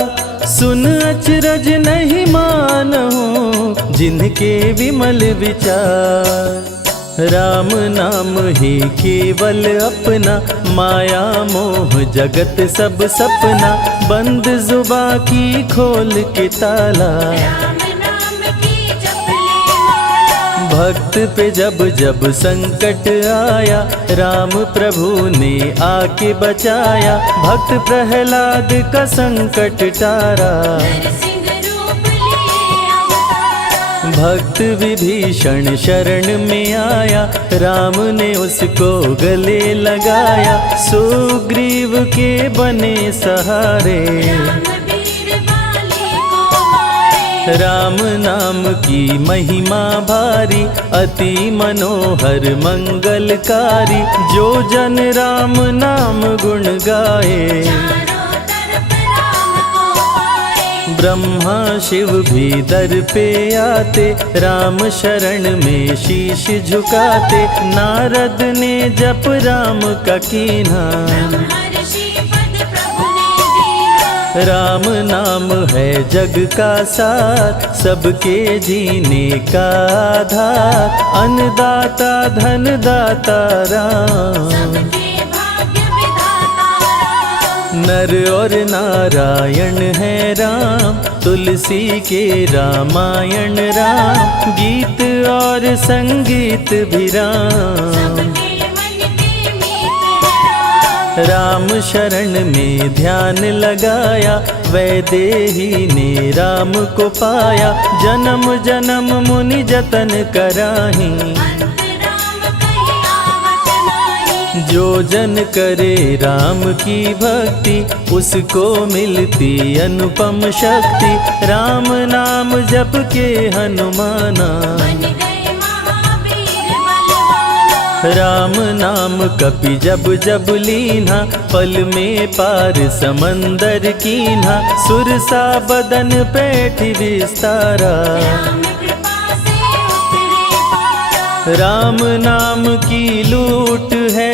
सुन अचरज नहीं मानहु, जिनके विमल विचार। राम नाम ही केवल अपना, माया मोह जगत सब सपना। बंद जुबा की खोल के ताला, राम नाम की जपले माला। भक्त पे जब जब संकट आया, राम प्रभु ने आके बचाया। भक्त प्रहलाद का संकट टारा, नरसिंह रूप लिए अवतारा। भक्त विभीषण शरण में आया, राम ने उसको गले लगाया। सुग्रीव के बने सहारे, राम वीर बाली को मारे। राम नाम की महिमा भारी, अति मनोहर मंगलकारी। जो जन राम नाम गुण गाए, चारों तरफ राम को पाए। ब्रह्मा शिव भी दर पे आते, राम शरण में शीश झुकाते। नारद ने जप राम का कीन्हा, ब्रह्मर्षि पद प्रभु ने दीना। राम नाम है जग का सार, सबके जीने का आधार। अन्नदाता धनदाता राम, सबके भाग्य विधाता राम। नर और नारायण है राम, तुलसी के रामायण राम। गीत और संगीत भी राम, सबके मन के मीत है राम। राम शरण में ध्यान लगाया, वैदेही ने राम को पाया। जन्म जन्म मुनि जतन कराही, अंत राम कहीं आवत नाही। जो जन करे राम की भक्ति, उसको मिलती अनुपम शक्ति। राम नाम जप के हनुमाना, बन गए महावीर बलवाना। राम नाम कपि जब जब लीन्हा, पल में पार समंदर कीन्हा। सुरसा बदन पैठ विस्तारा, राम कृपा से उतरे पारा। राम नाम की लूट है,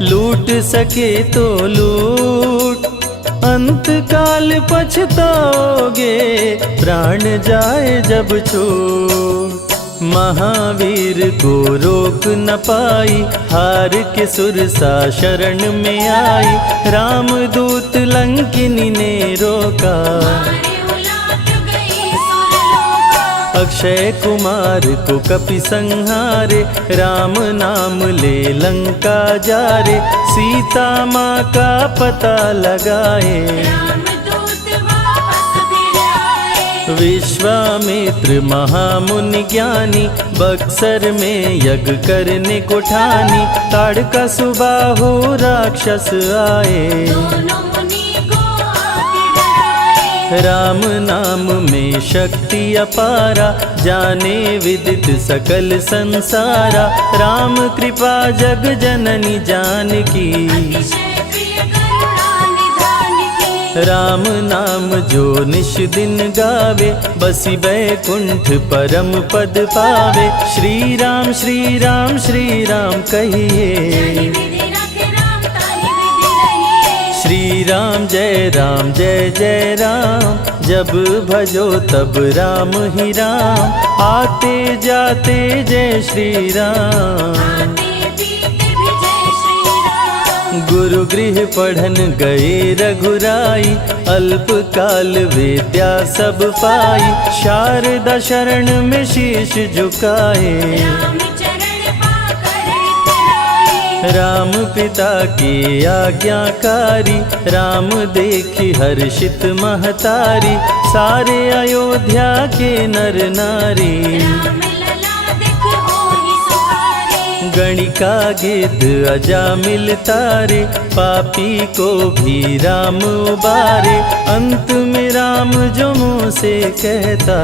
लूट सके तो लूट। अंत काल पछताओगे, प्राण जाए जब छूट। महावीर को रोक न पाई, हार के सुरसा शरण में आई। रामदूत लंकिनी ने रोका, मारे उलाट गई सुरलोका। अक्षय कुमार को कपि संहारे, राम नाम ले लंका जा रे। सीता माँ का पता लगाए, रामदूत वापस फिर आए। विश्वामित्र महामुनि ज्ञानी, बक्सर में यज्ञ करने को ठानी। ताड़का सुबाहु राक्षस आए, दोनों मुनि को आके डराए। राम नाम में शक्ति अपारा, जाने विदित सकल संसारा। राम कृपा जग जननी जानकी, अतिशय प्रिय करुणा निधान की। राम नाम जो निश दिन गावे, बसी बैकुंठ परम पद पावे। श्री राम श्री राम श्री राम कहिए, जाहि विधि रखे राम ताहि विधि रहिए। श्री राम जय जय राम। जब भजो तब राम ही राम, आते जाते जय श्री राम। आते पीते भी जय श्री राम। गुरु गृह पढ़न गए रघुराई, अल्प काल विद्या सब पाई। शारदा शरण में शीश झुकाए, राम चरण पाकर इतराए। राम पिता की आज्ञाकारी। राम देखी हर्षित महतारी, सारे अयोध्या के नर नारी। राम लला दिख होहि सुहारे। गणिका गिद्ध अजामिल तारे, पापी को भी राम उबारे। अंत में राम जो मुँह से कहता,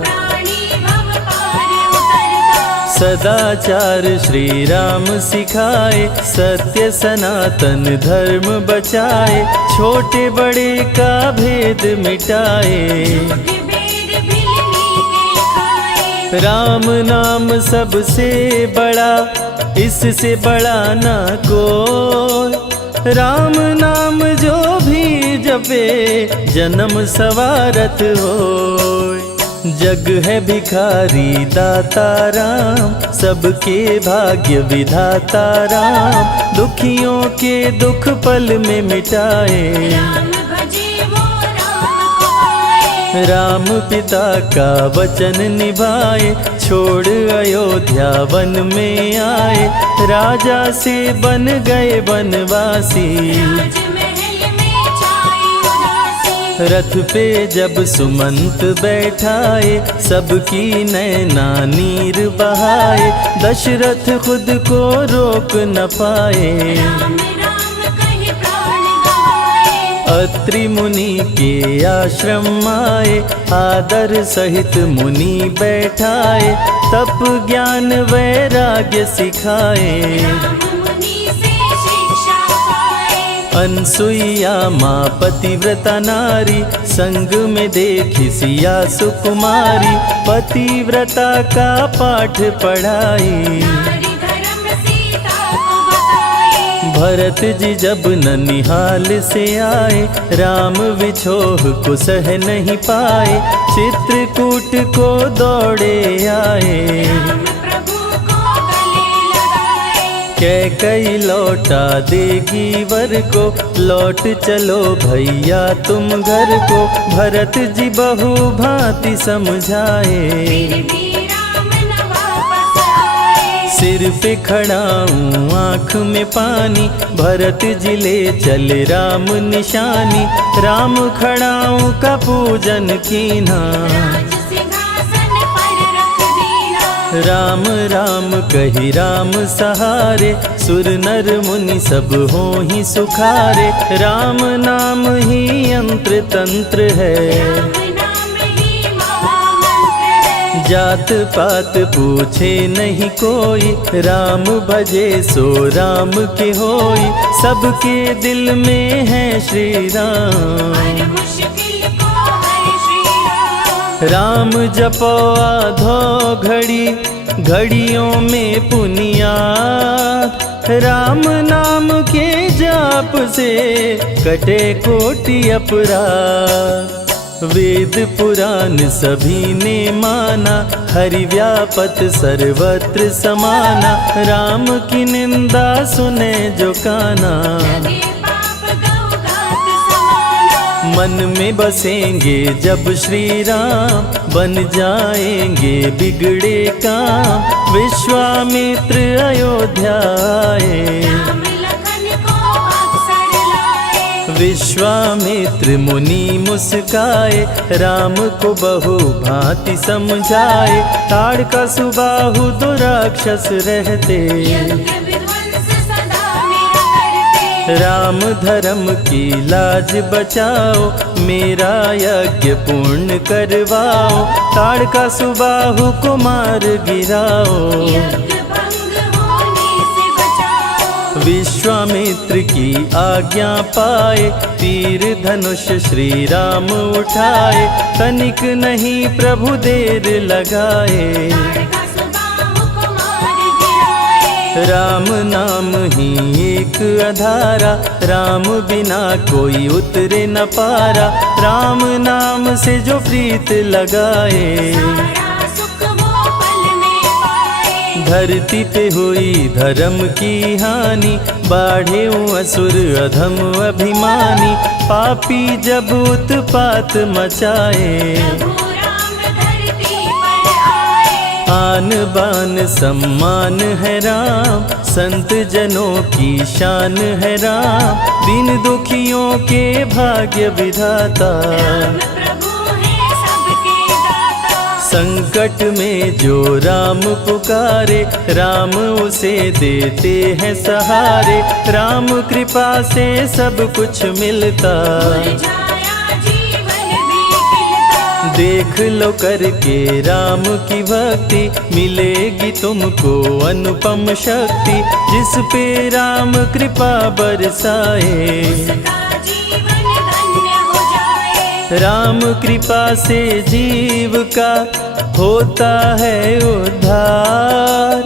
प्राणी भव पार उतरता। सदाचार श्री राम सिखाए। सत्य सनातन धर्म बचाए, छोटे बड़े का भेद मिटाए। भेद भिलनी के खाए। राम नाम सबसे बड़ा, इससे बड़ा ना कोई। राम नाम जो भी जपे, जन्म सवारत होय। जग है भिखारी दाता राम, सबके भाग्य विधाता राम। दुखियों के दुख पल में मिटाए, राम भजे वो राम को पाए। राम पिता का वचन निभाए। छोड़ अयोध्या वन में आए, राजा से बन गए वनवासी। राजमहल में छाई उदासी। रथ पे जब सुमंत बैठाए, सबकी नैना नीर बहाए। दशरथ खुद को रोक न पाए, राम राम कहि प्राण गवाए। अत्रि मुनि के आश्रम आए, आदर सहित मुनि बैठाए। तप ज्ञान वैराग्य सिखाए, राम मुनि से शिक्षा पाए। अनसुईया माँ पतिव्रता नारी, संग में देखी सिया सुकुमारी। पतिव्रता का पाठ पढ़ाई, नारी धर्म सीता को बताए। भरत जी जब ननिहाल से आए, राम विछोह को सह नहीं पाए। चित्रकूट को दौड़े आए, राम प्रभु को गले लगाए। कैकई लौटा देगी वर को, लौट चलो भैया तुम घर को। भरत जी बहु भांति समझाए, फिर भी राम न वापस आए। सिर पे खड़ाऊं आँख में पानी, भरत जी ले चले राम निशानी। राम खड़ाऊं का पूजन कीना, राज सिंहासन पर रख दीना। राम राम कही राम सहारे। सुर नर मुनि सब हो ही सुखारे, राम नाम ही यंत्र तंत्र है। राम नाम ही महामंत्र है। जात पात पूछे नहीं कोई, राम भजे सो राम के होई। सबके दिल में है श्री राम, हर मुश्किल को हर श्री राम। राम जपो आधो घड़ी, घड़ियों में पुनियाद। राम नाम के जाप से कटे कोटि अपराध। वेद पुराण सभी ने माना, हरि व्यापत सर्वत्र समाना। राम की निंदा सुने जो काना, लगे पाप गौ घात समाना। मन में बसेंगे जब श्री राम, बन जाएंगे बिगड़े काम। विश्वामित्र अयोध्या आए, राम लखन को अवसर लाए। विश्वामित्र मुनि मुस्काए, राम को बहु भांति समझाए। ताड़का सुबाहु दो राक्षस रहते, यज्ञ विध्वंस सदा मेरा करते। राम धर्म की लाज बचाओ, मेरा यज्ञ पूर्ण करवाओ। ताड़का सुबाहु को मार गिराओ, यज्ञ भंग होने से बचाओ। विश्वामित्र की आज्ञा पाए, तीर धनुष श्री राम उठाए। तनिक नहीं प्रभु देर लगाए, ताड़का सुबाहु को मार गिराए। राम नाम ही एक आधारा, राम बिना कोई उतरे न पारा। राम नाम से जो प्रीत लगाए, सारा सुख वो पल में पाए। धरती पे हुई धर्म की हानि, बाढ़े असुर अधम अभिमानी। पापी जब उत्पात मचाए, प्रभु राम धरती पर आए। आन बान सम्मान है राम, संत जनों की शान है राम। दीन दुखियों के भाग्य विधाता, राम प्रभु है सबके दाता। संकट में जो राम पुकारे, राम उसे देते हैं सहारे। राम कृपा से सब कुछ मिलता, मुरझाया जीवन भी खिलता। देख लो करके राम की भक्ति, मिलेगी तुमको अनुपम शक्ति। जिस पे राम कृपा बरसाए, उसका जीवन धन्य हो जाए। राम कृपा से जीव का होता है उद्धार।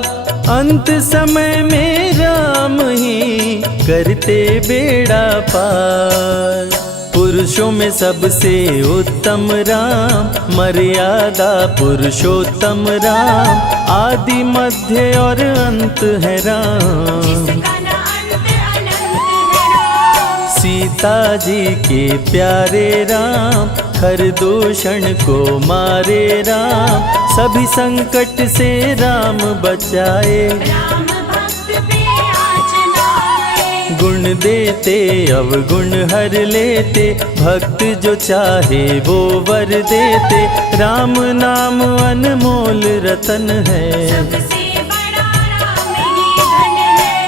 अंत समय में राम ही करते बेड़ा पार। पुरुषों में सबसे उत्तम राम, मर्यादा पुरुषोत्तम राम। आदि मध्य और अंत है राम, जिसका न अंत अनंत है राम। सीता जी के प्यारे राम, हर दूषण को मारे राम। सभी संकट से राम बचाए, राम भक्त पे आँच न आए। गुण देते अवगुण हर लेते। भक्त जो चाहे वो वर देते। राम नाम अनमोल रतन है, सबसे बड़ा राम ही धन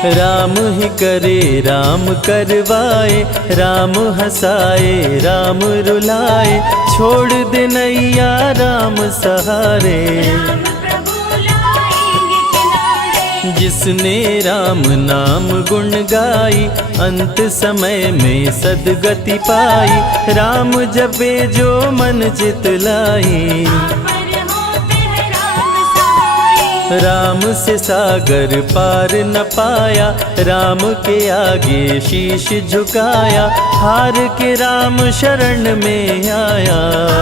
है। राम ही करे राम करवाए। राम हंसाए राम रुलाए, छोड़ दे नैया राम सहारे। राम प्रभु लाएंगे किनारे। जिसने राम नाम गुण गाई, अंत समय में सदगति पाई। राम जपे जो मन चित लाई, पर होते हैं राम सहाय। राम से सागर पार न पाया। राम के आगे शीश झुकाया, हार के राम शरण में आया।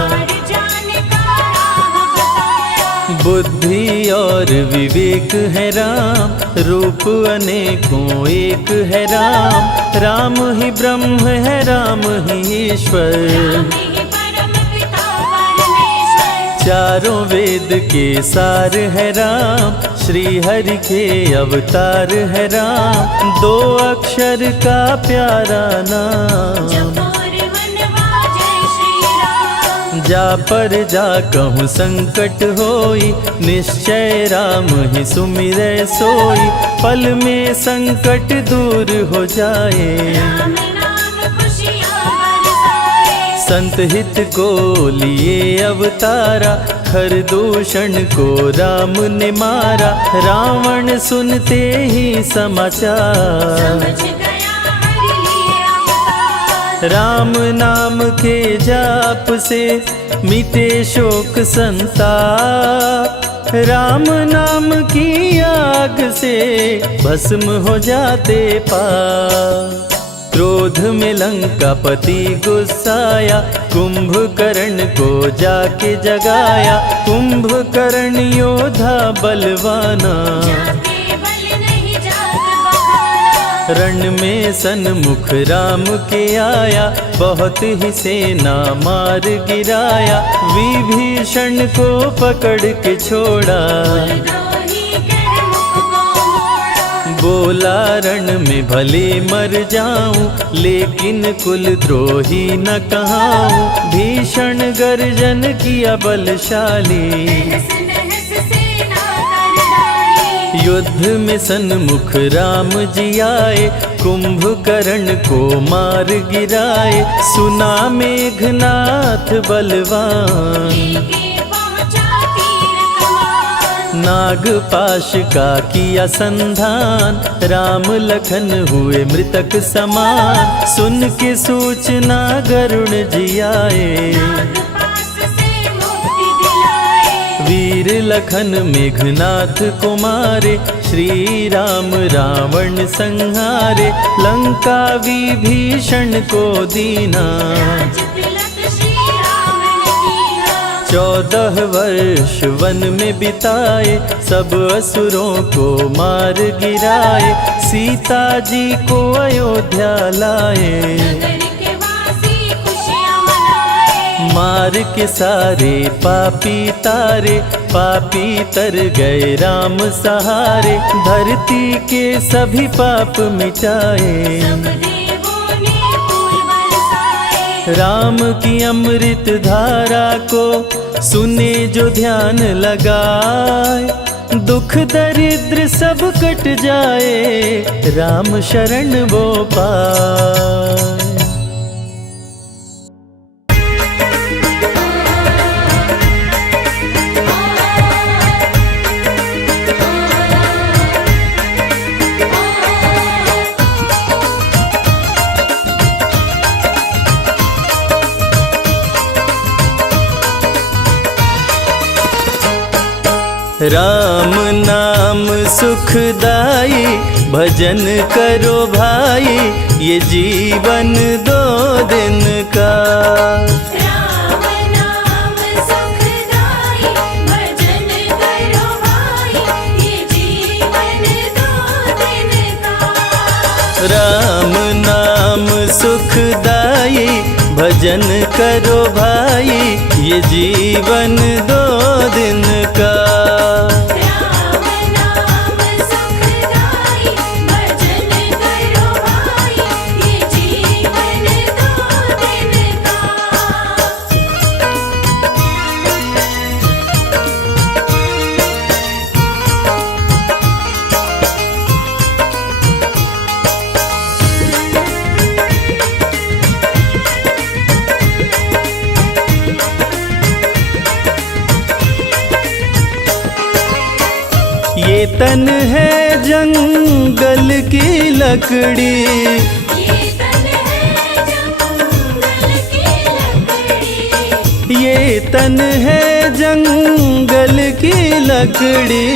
हार जाने का राह बताया। बुद्धि और विवेक है राम, रूप अनेकों एक है राम। राम ही ब्रह्म है राम ही ईश्वर, राम ही परम पिता परमेश्वर। चारों वेद के सार है राम। श्री हरि के अवतार है राम। दो अक्षर का प्यारा नाम, जपोर मनवा जय श्री राम। जा पर जा कहूँ संकट होई। निश्चय राम ही सुमिरै सोई, पल में संकट दूर हो जाए। राम नाम खुशियाँ बरसाए। संत हित को लिए अवतारा, हर दूषण को राम ने मारा। रावण सुनते ही समाचार, समझ गया हरि लिए अवतार। राम नाम के जाप से मिटे शोक संताप। राम नाम की आग से भस्म हो जाते पाप। क्रोध में लंकापति गुस्साया, कुंभकर्ण को जाके जगाया। कुंभकर्ण योद्धा बलवाना, जाके बल नहीं जाग बहाना। रण में सन्मुख राम के आया, बहुत ही सेना मार गिराया। विभीषण को पकड़ के छोड़ा, द्रोही कर मुख को मोड़ा। बोला रण में भले मर जाऊं, लेकिन कुल द्रोही न कहाऊं। भीषण गर्जन किया बलशाली, नहस नहस सेना कर डाली। युद्ध में सन्मुख राम जी आए, कुंभकर्ण को मार गिराए। सुना मेघनाथ बलवान, लेके पहुंचा तीर कमान। नागपाश का किया संधान, राम लखन हुए मृतक समान। सुन के सूचना गरुण जी आए, नागपाश से मुक्ति दिलाए। वीर लखन मेघनाथ को मारे। श्री राम रावण संहारे, लंका विभीषण को दीना। राज तिलक श्री राम ने कीना। 14 वर्ष वन में बिताए, सब असुरों को मार गिराए। सीता जी को अयोध्या लाए, नगर के वासी खुशियां मनाए। मार के सारे पापी तारे। पापी तर गए राम सहारे, धरती के सभी पाप मिटाए। सब देवों ने फूल बरसाए। राम की अमृत धारा को सुने जो ध्यान लगाए, दुख दरिद्र सब कट जाए, राम शरण वो पाए। राम नाम सुखदाई, भजन करो भाई, ये जीवन 2 दिन का। राम नाम सुखदाई, भजन करो भाई, ये जीवन 2 दिन का। राम नाम सुखदाई, भजन करो भाई, ये जीवन 2 दिन का। राम नाम सुखदाई, भजन करो भाई, ये जीवन 2 दिन का। ये तन है जंगल की लकड़ी, ये तन है जंगल की लकड़ी। ये तन है जंगल की लकड़ी।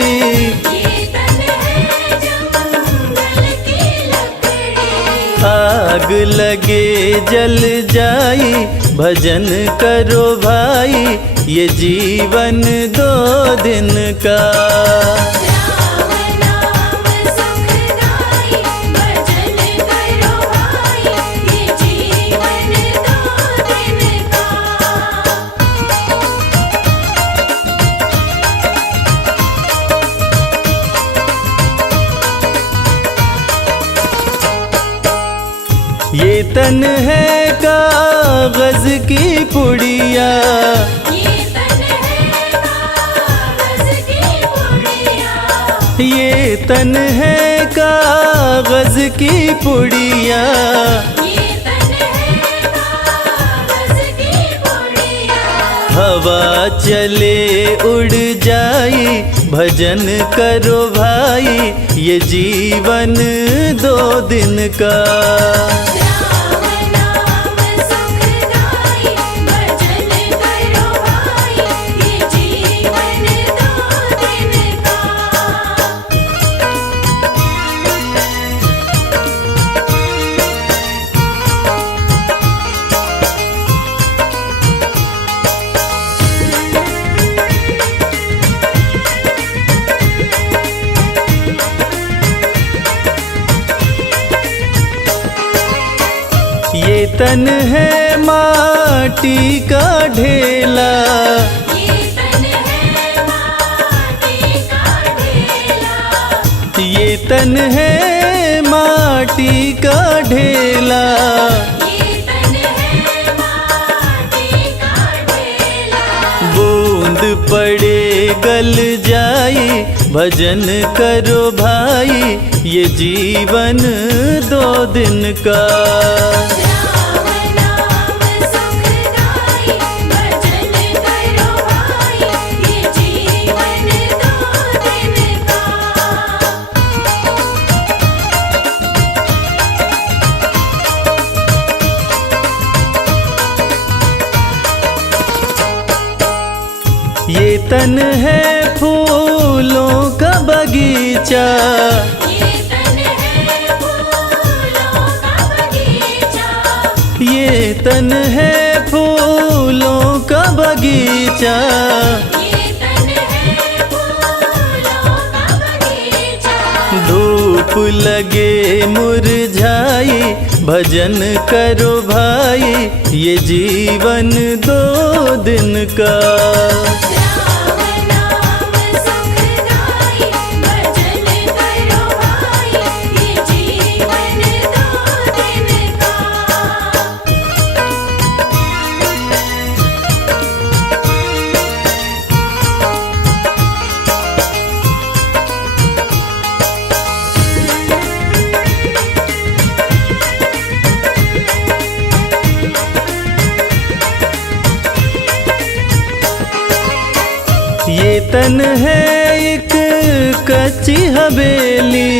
ये तन है जंगल की लकड़ी। आग लगे जल जाई, भजन करो भाई, ये जीवन 2 दिन का। राम नाम सुखदाई, भजन करो भाई, ये जीवन 2 दिन का। ये तन है कागज की पुड़िया, ये तन है कागज की पुड़िया। ये तन है कागज की पुड़िया। ये तन है कागज की पुड़िया। हवा चले उड़ जाई, भजन करो भाई, ये जीवन 2 दिन का। राम नाम सुखदाई, भजन करो भाई, ये जीवन 2 दिन का। तन है माटी का ढेला, ये तन है माटी का ढेला, ये तन है माटी का ढेला। ये तन है माटी का ढेला। बूंद पड़े गल जाई, भजन करो भाई, ये जीवन 2 दिन का। राम नाम सुखदाई, भजन करो भाई, ये जीवन 2 दिन का। ये तन है फूलों का बगीचा, ये तन है फूलों का बगीचा, ये तन है फूलों का बगीचा। ये तन है फूलों का बगीचा। धूप लगे मुरझाई, भजन करो भाई, ये जीवन 2 दिन का। राम नाम सुखदाई, भजन करो भाई, ये जीवन 2 दिन का। ये तन है एक कच्ची हवेली,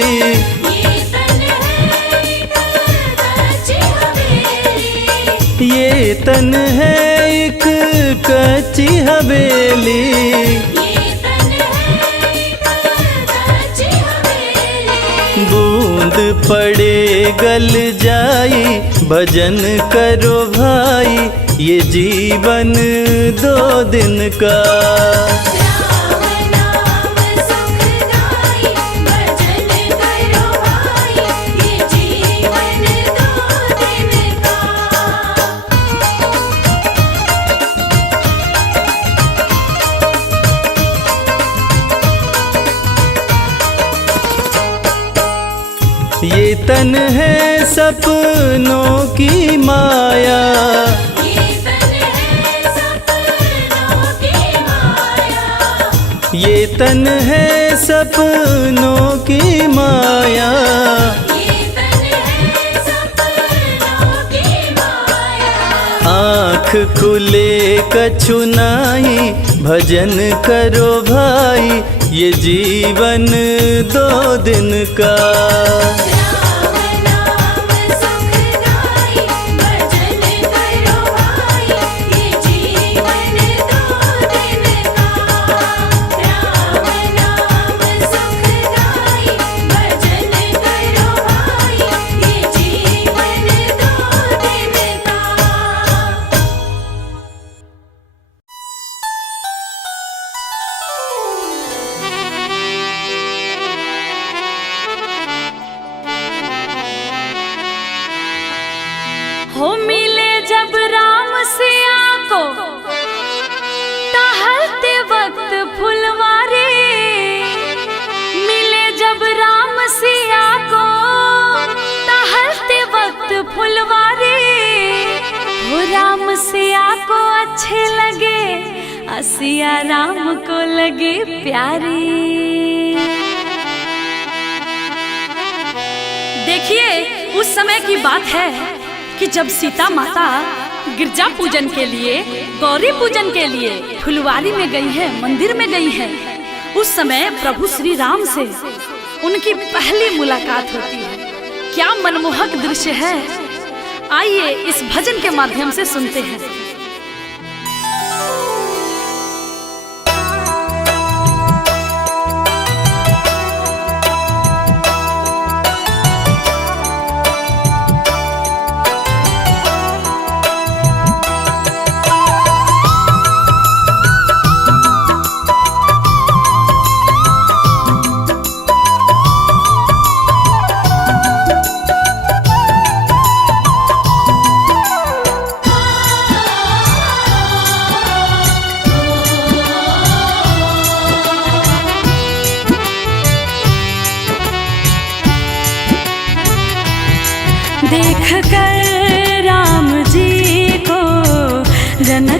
ये तन है एक कच्ची हवेली, ये तन है एक कच्ची हवेली। ये तन है एक कच्ची हवेली। बूंद पड़े गल जाई, भजन करो भाई, ये जीवन 2 दिन का। राम नाम सुखदाई, भजन करो भाई, ये जीवन 2 दिन का। ये तन है सपनों की माया, ये तन है सपनों की माया, ये तन है सपनों की माया। ये तन है सपनों की माया। आँख खुले कछु नाई, भजन करो भाई, ये जीवन 2 दिन का। राम नाम सुखदाई, भजन करो भाई, ये जीवन 2 दिन का। राम नाम सुखदाई, भजन करो भाई, ये जीवन 2 दिन का। हो मिले जब राम सिया को, टहलते वक्त फुलवारी, मिले जब राम सिया को, टहलते वक्त फुलवारी। हो राम सिया को अच्छे लगे, सिया राम को लगे प्यारी। देखिए, उस समय की बात है कि जब सीता माता गिरजा पूजन के लिए, गौरी पूजन के लिए फुलवारी में गई है, मंदिर में गई है। उस समय प्रभु श्री राम से उनकी पहली मुलाकात होती है। क्या मनमोहक दृश्य है, आइए इस भजन के माध्यम से सुनते हैं।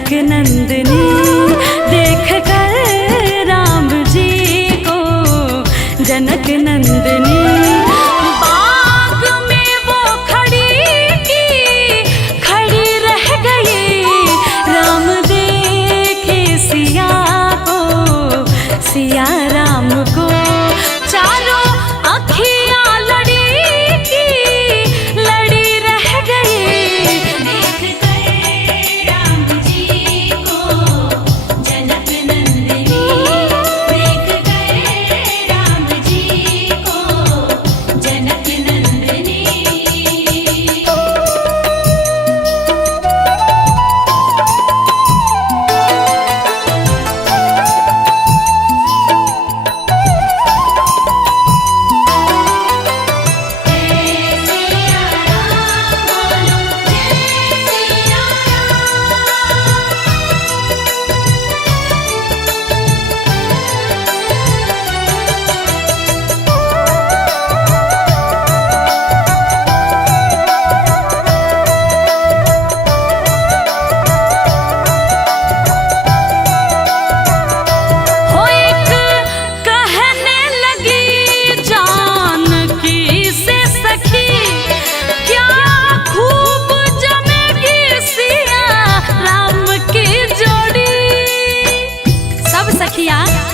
जनक नंदिनी देख कर राम जी को जनक नंदिनी बाग में वो खड़ी रह गई राम देखे सिया को सिया राम को चारों अखियां लड़ी रह गई देख कर राम जी को जनक नंदिनी देख कर राम जी को जनक नंदिनी।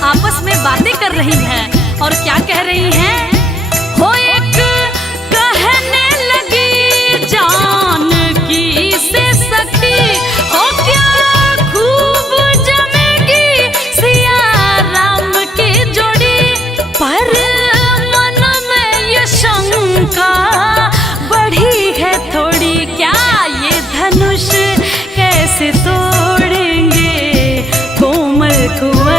आपस में बातें कर रही हैं और क्या कह रही हैं? हो एक कहने लगी जानकी से सखी हो क्या खूब जमेगी सिया राम की जोड़ी। पर मन में ये शंका बढ़ी है थोड़ी क्या ये धनुष कैसे तोड़ेंगे कोमल कुंवर।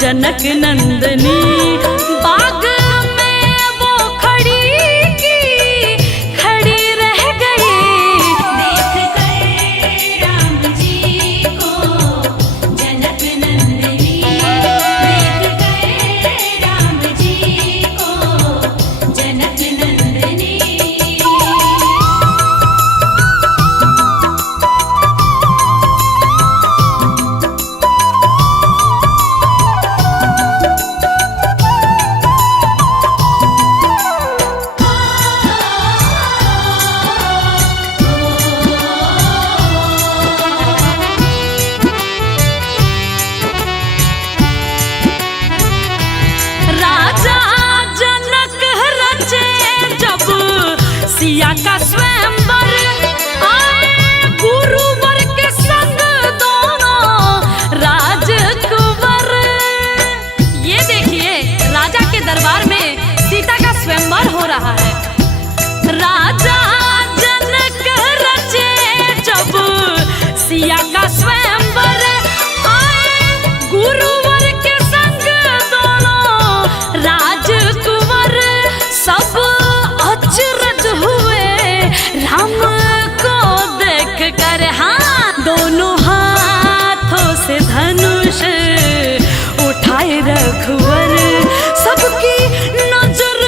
जनक नंदिनी बाग में वो खड़ी रह गई देख कर राम जी को जनक नंदिनी देख कर राम जी को जनक नंदिनी। सिया का स्वयंवर आए गुरुवर के संग दोनों राजकुंवर। ये देखिए राजा के दरबार में सीता का स्वयंवर हो रहा है। राजा जनक रचे जब सिया का स्वयंवर आए गुरुवर के संग दोनों राजकुंवर। सब अचरज हुए राम को देख कर हाँ दोनों हाथों से धनुष उठाए रघुवर। सबकी नजर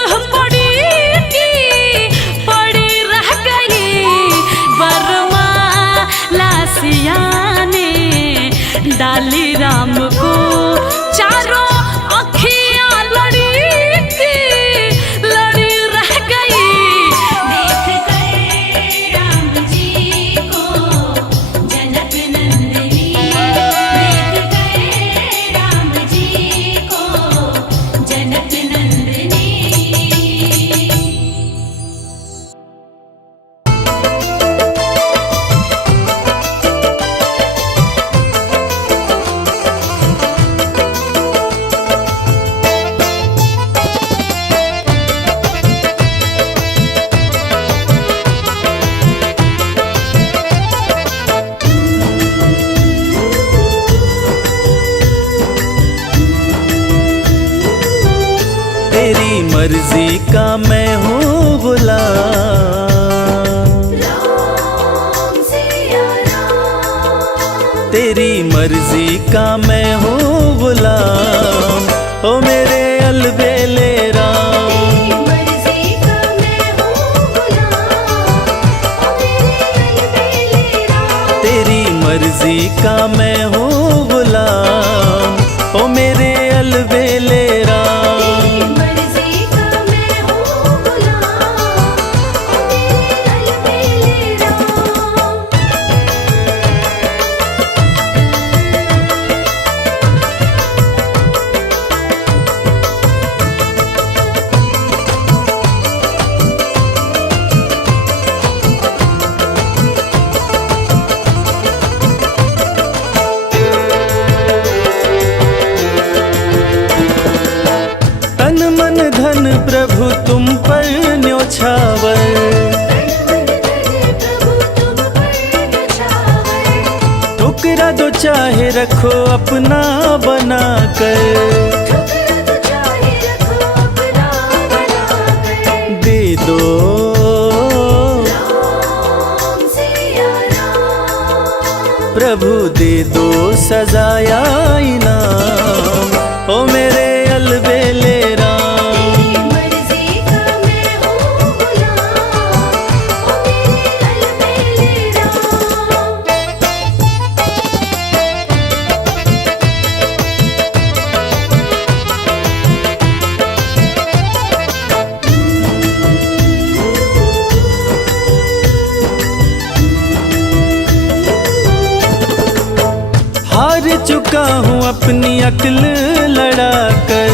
पड़ी रह गई वरमाला सिया ने डाली राम को चारों अखियां लड़ी रह गई देख कर राम जी को जनक नंदिनी देख कर राम जी को जनक नंदिनी। तेरी मर्जी का मैं हूँ गुलाम तेरी मर्जी का मैं हूँ गुलाम ओ प्रभु तुम पर न्योछावर। ठुकरा दो चाहे रखो अपना बना कर, दे दो प्रभु दे दो सजाया इनाम, ओ मेरे अलबेले राम। हार चुका हूँ अपनी अक्ल लड़ा कर,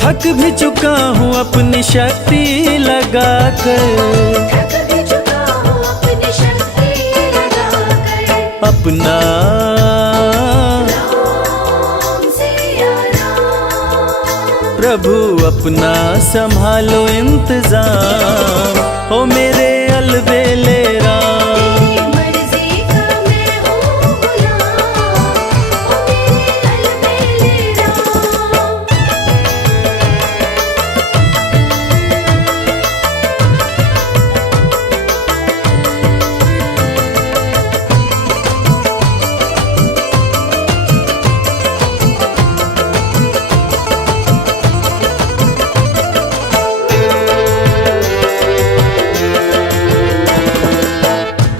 थक भी चुका हूँ अपनी शक्ति लगा कर, अपना प्रभु अपना संभालो इंतजाम, ओ मेरे अलबेले राम।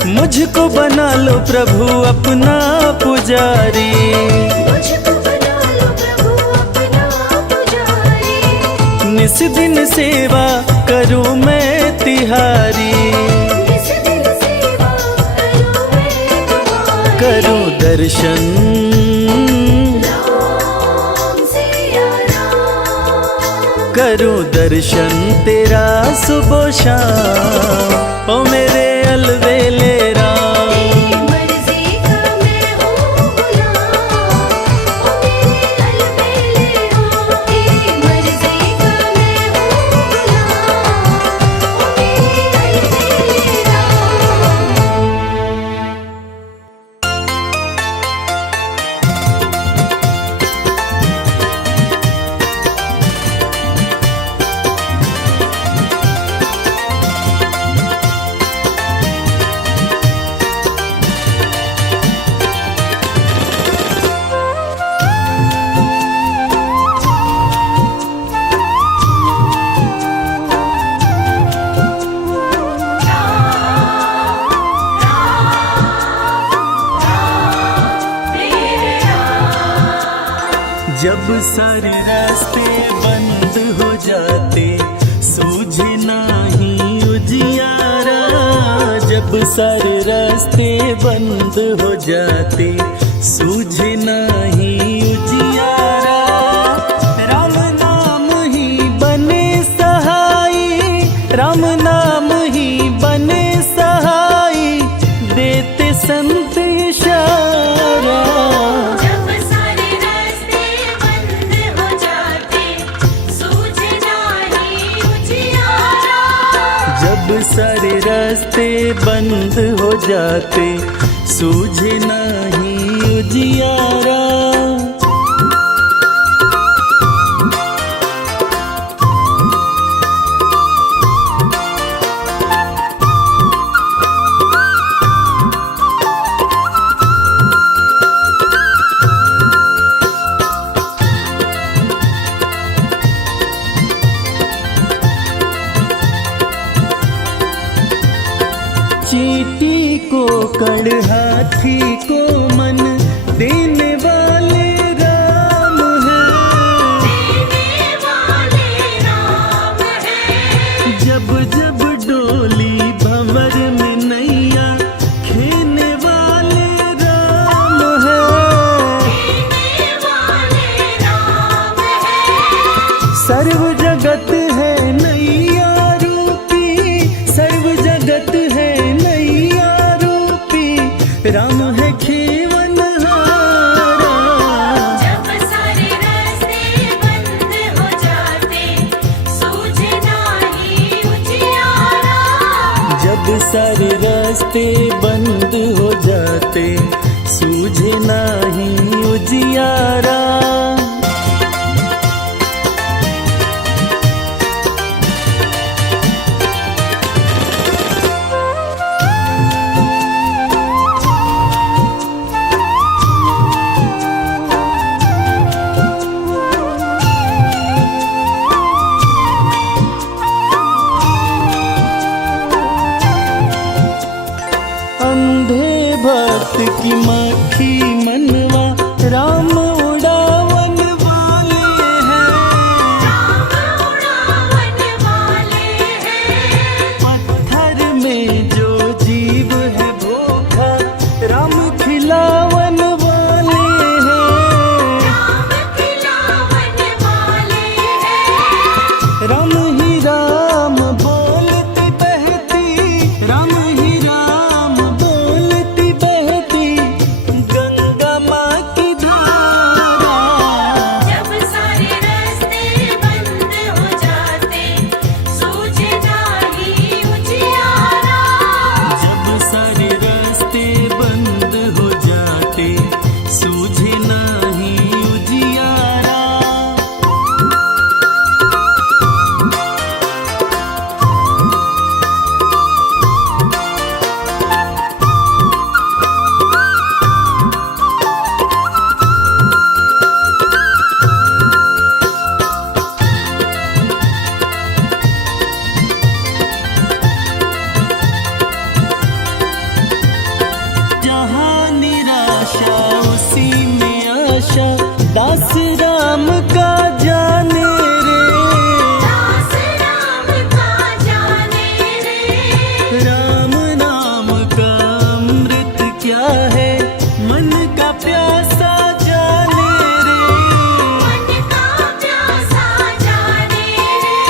मुझको बना लो प्रभु अपना पुजारी, निस दिन सेवा करूं मैं तिहारी, करूं दर्शन करूं दर्शन तेरा सुबह शाम, ओ मेरे अलबेले राम। जब सारे रास्ते बंद हो जाते सूझे नहीं उजियारा, जब सारे रास्ते बंद हो जाते सूझे नहीं उजियारा, राम नाम ही बने सहाई, राम नाम ही बने सहाई, देते संत इशारा। जब सारे रास्ते बंद हो जाते सूझे नहीं उजियारा। चींटी को कड़ हाथी को रास्ते बंद हो जाते, सूझे नाही उजियारा। अंधे भक्त की मक्खी मनवा राम उड़ावन वाले हैं। पत्थर में जो जीव है भूखा, राम खिलावन वाले हैं। राम ही राम बोलती बहती, राम ही राम बोलती बहती गंगा माँ की धारा। जब सारे रास्ते बंद हो जाते, सूझे नाही उजियारा। जब सारे रास्ते बंद हो जाते, सूझे नाही उजियारा। जहाँ निराशा उसी में आशा, दास राम का जाने रे। दास राम का जाने रे। राम नाम का अमृत क्या है, मन का प्यासा जाने रे। मन का प्यासा जाने रे।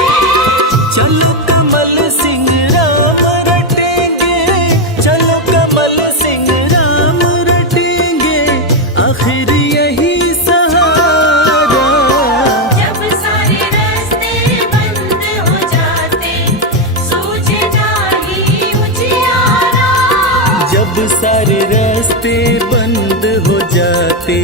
चलो कमल सिंह राम रटेंगे, चलो कमल सिंह राम रटेंगे, आखिर यही सहारा। जब सारे रास्ते बंद हो जाते, सूझे नाही उजियारा। जब सारे रास्ते बंद हो जाते,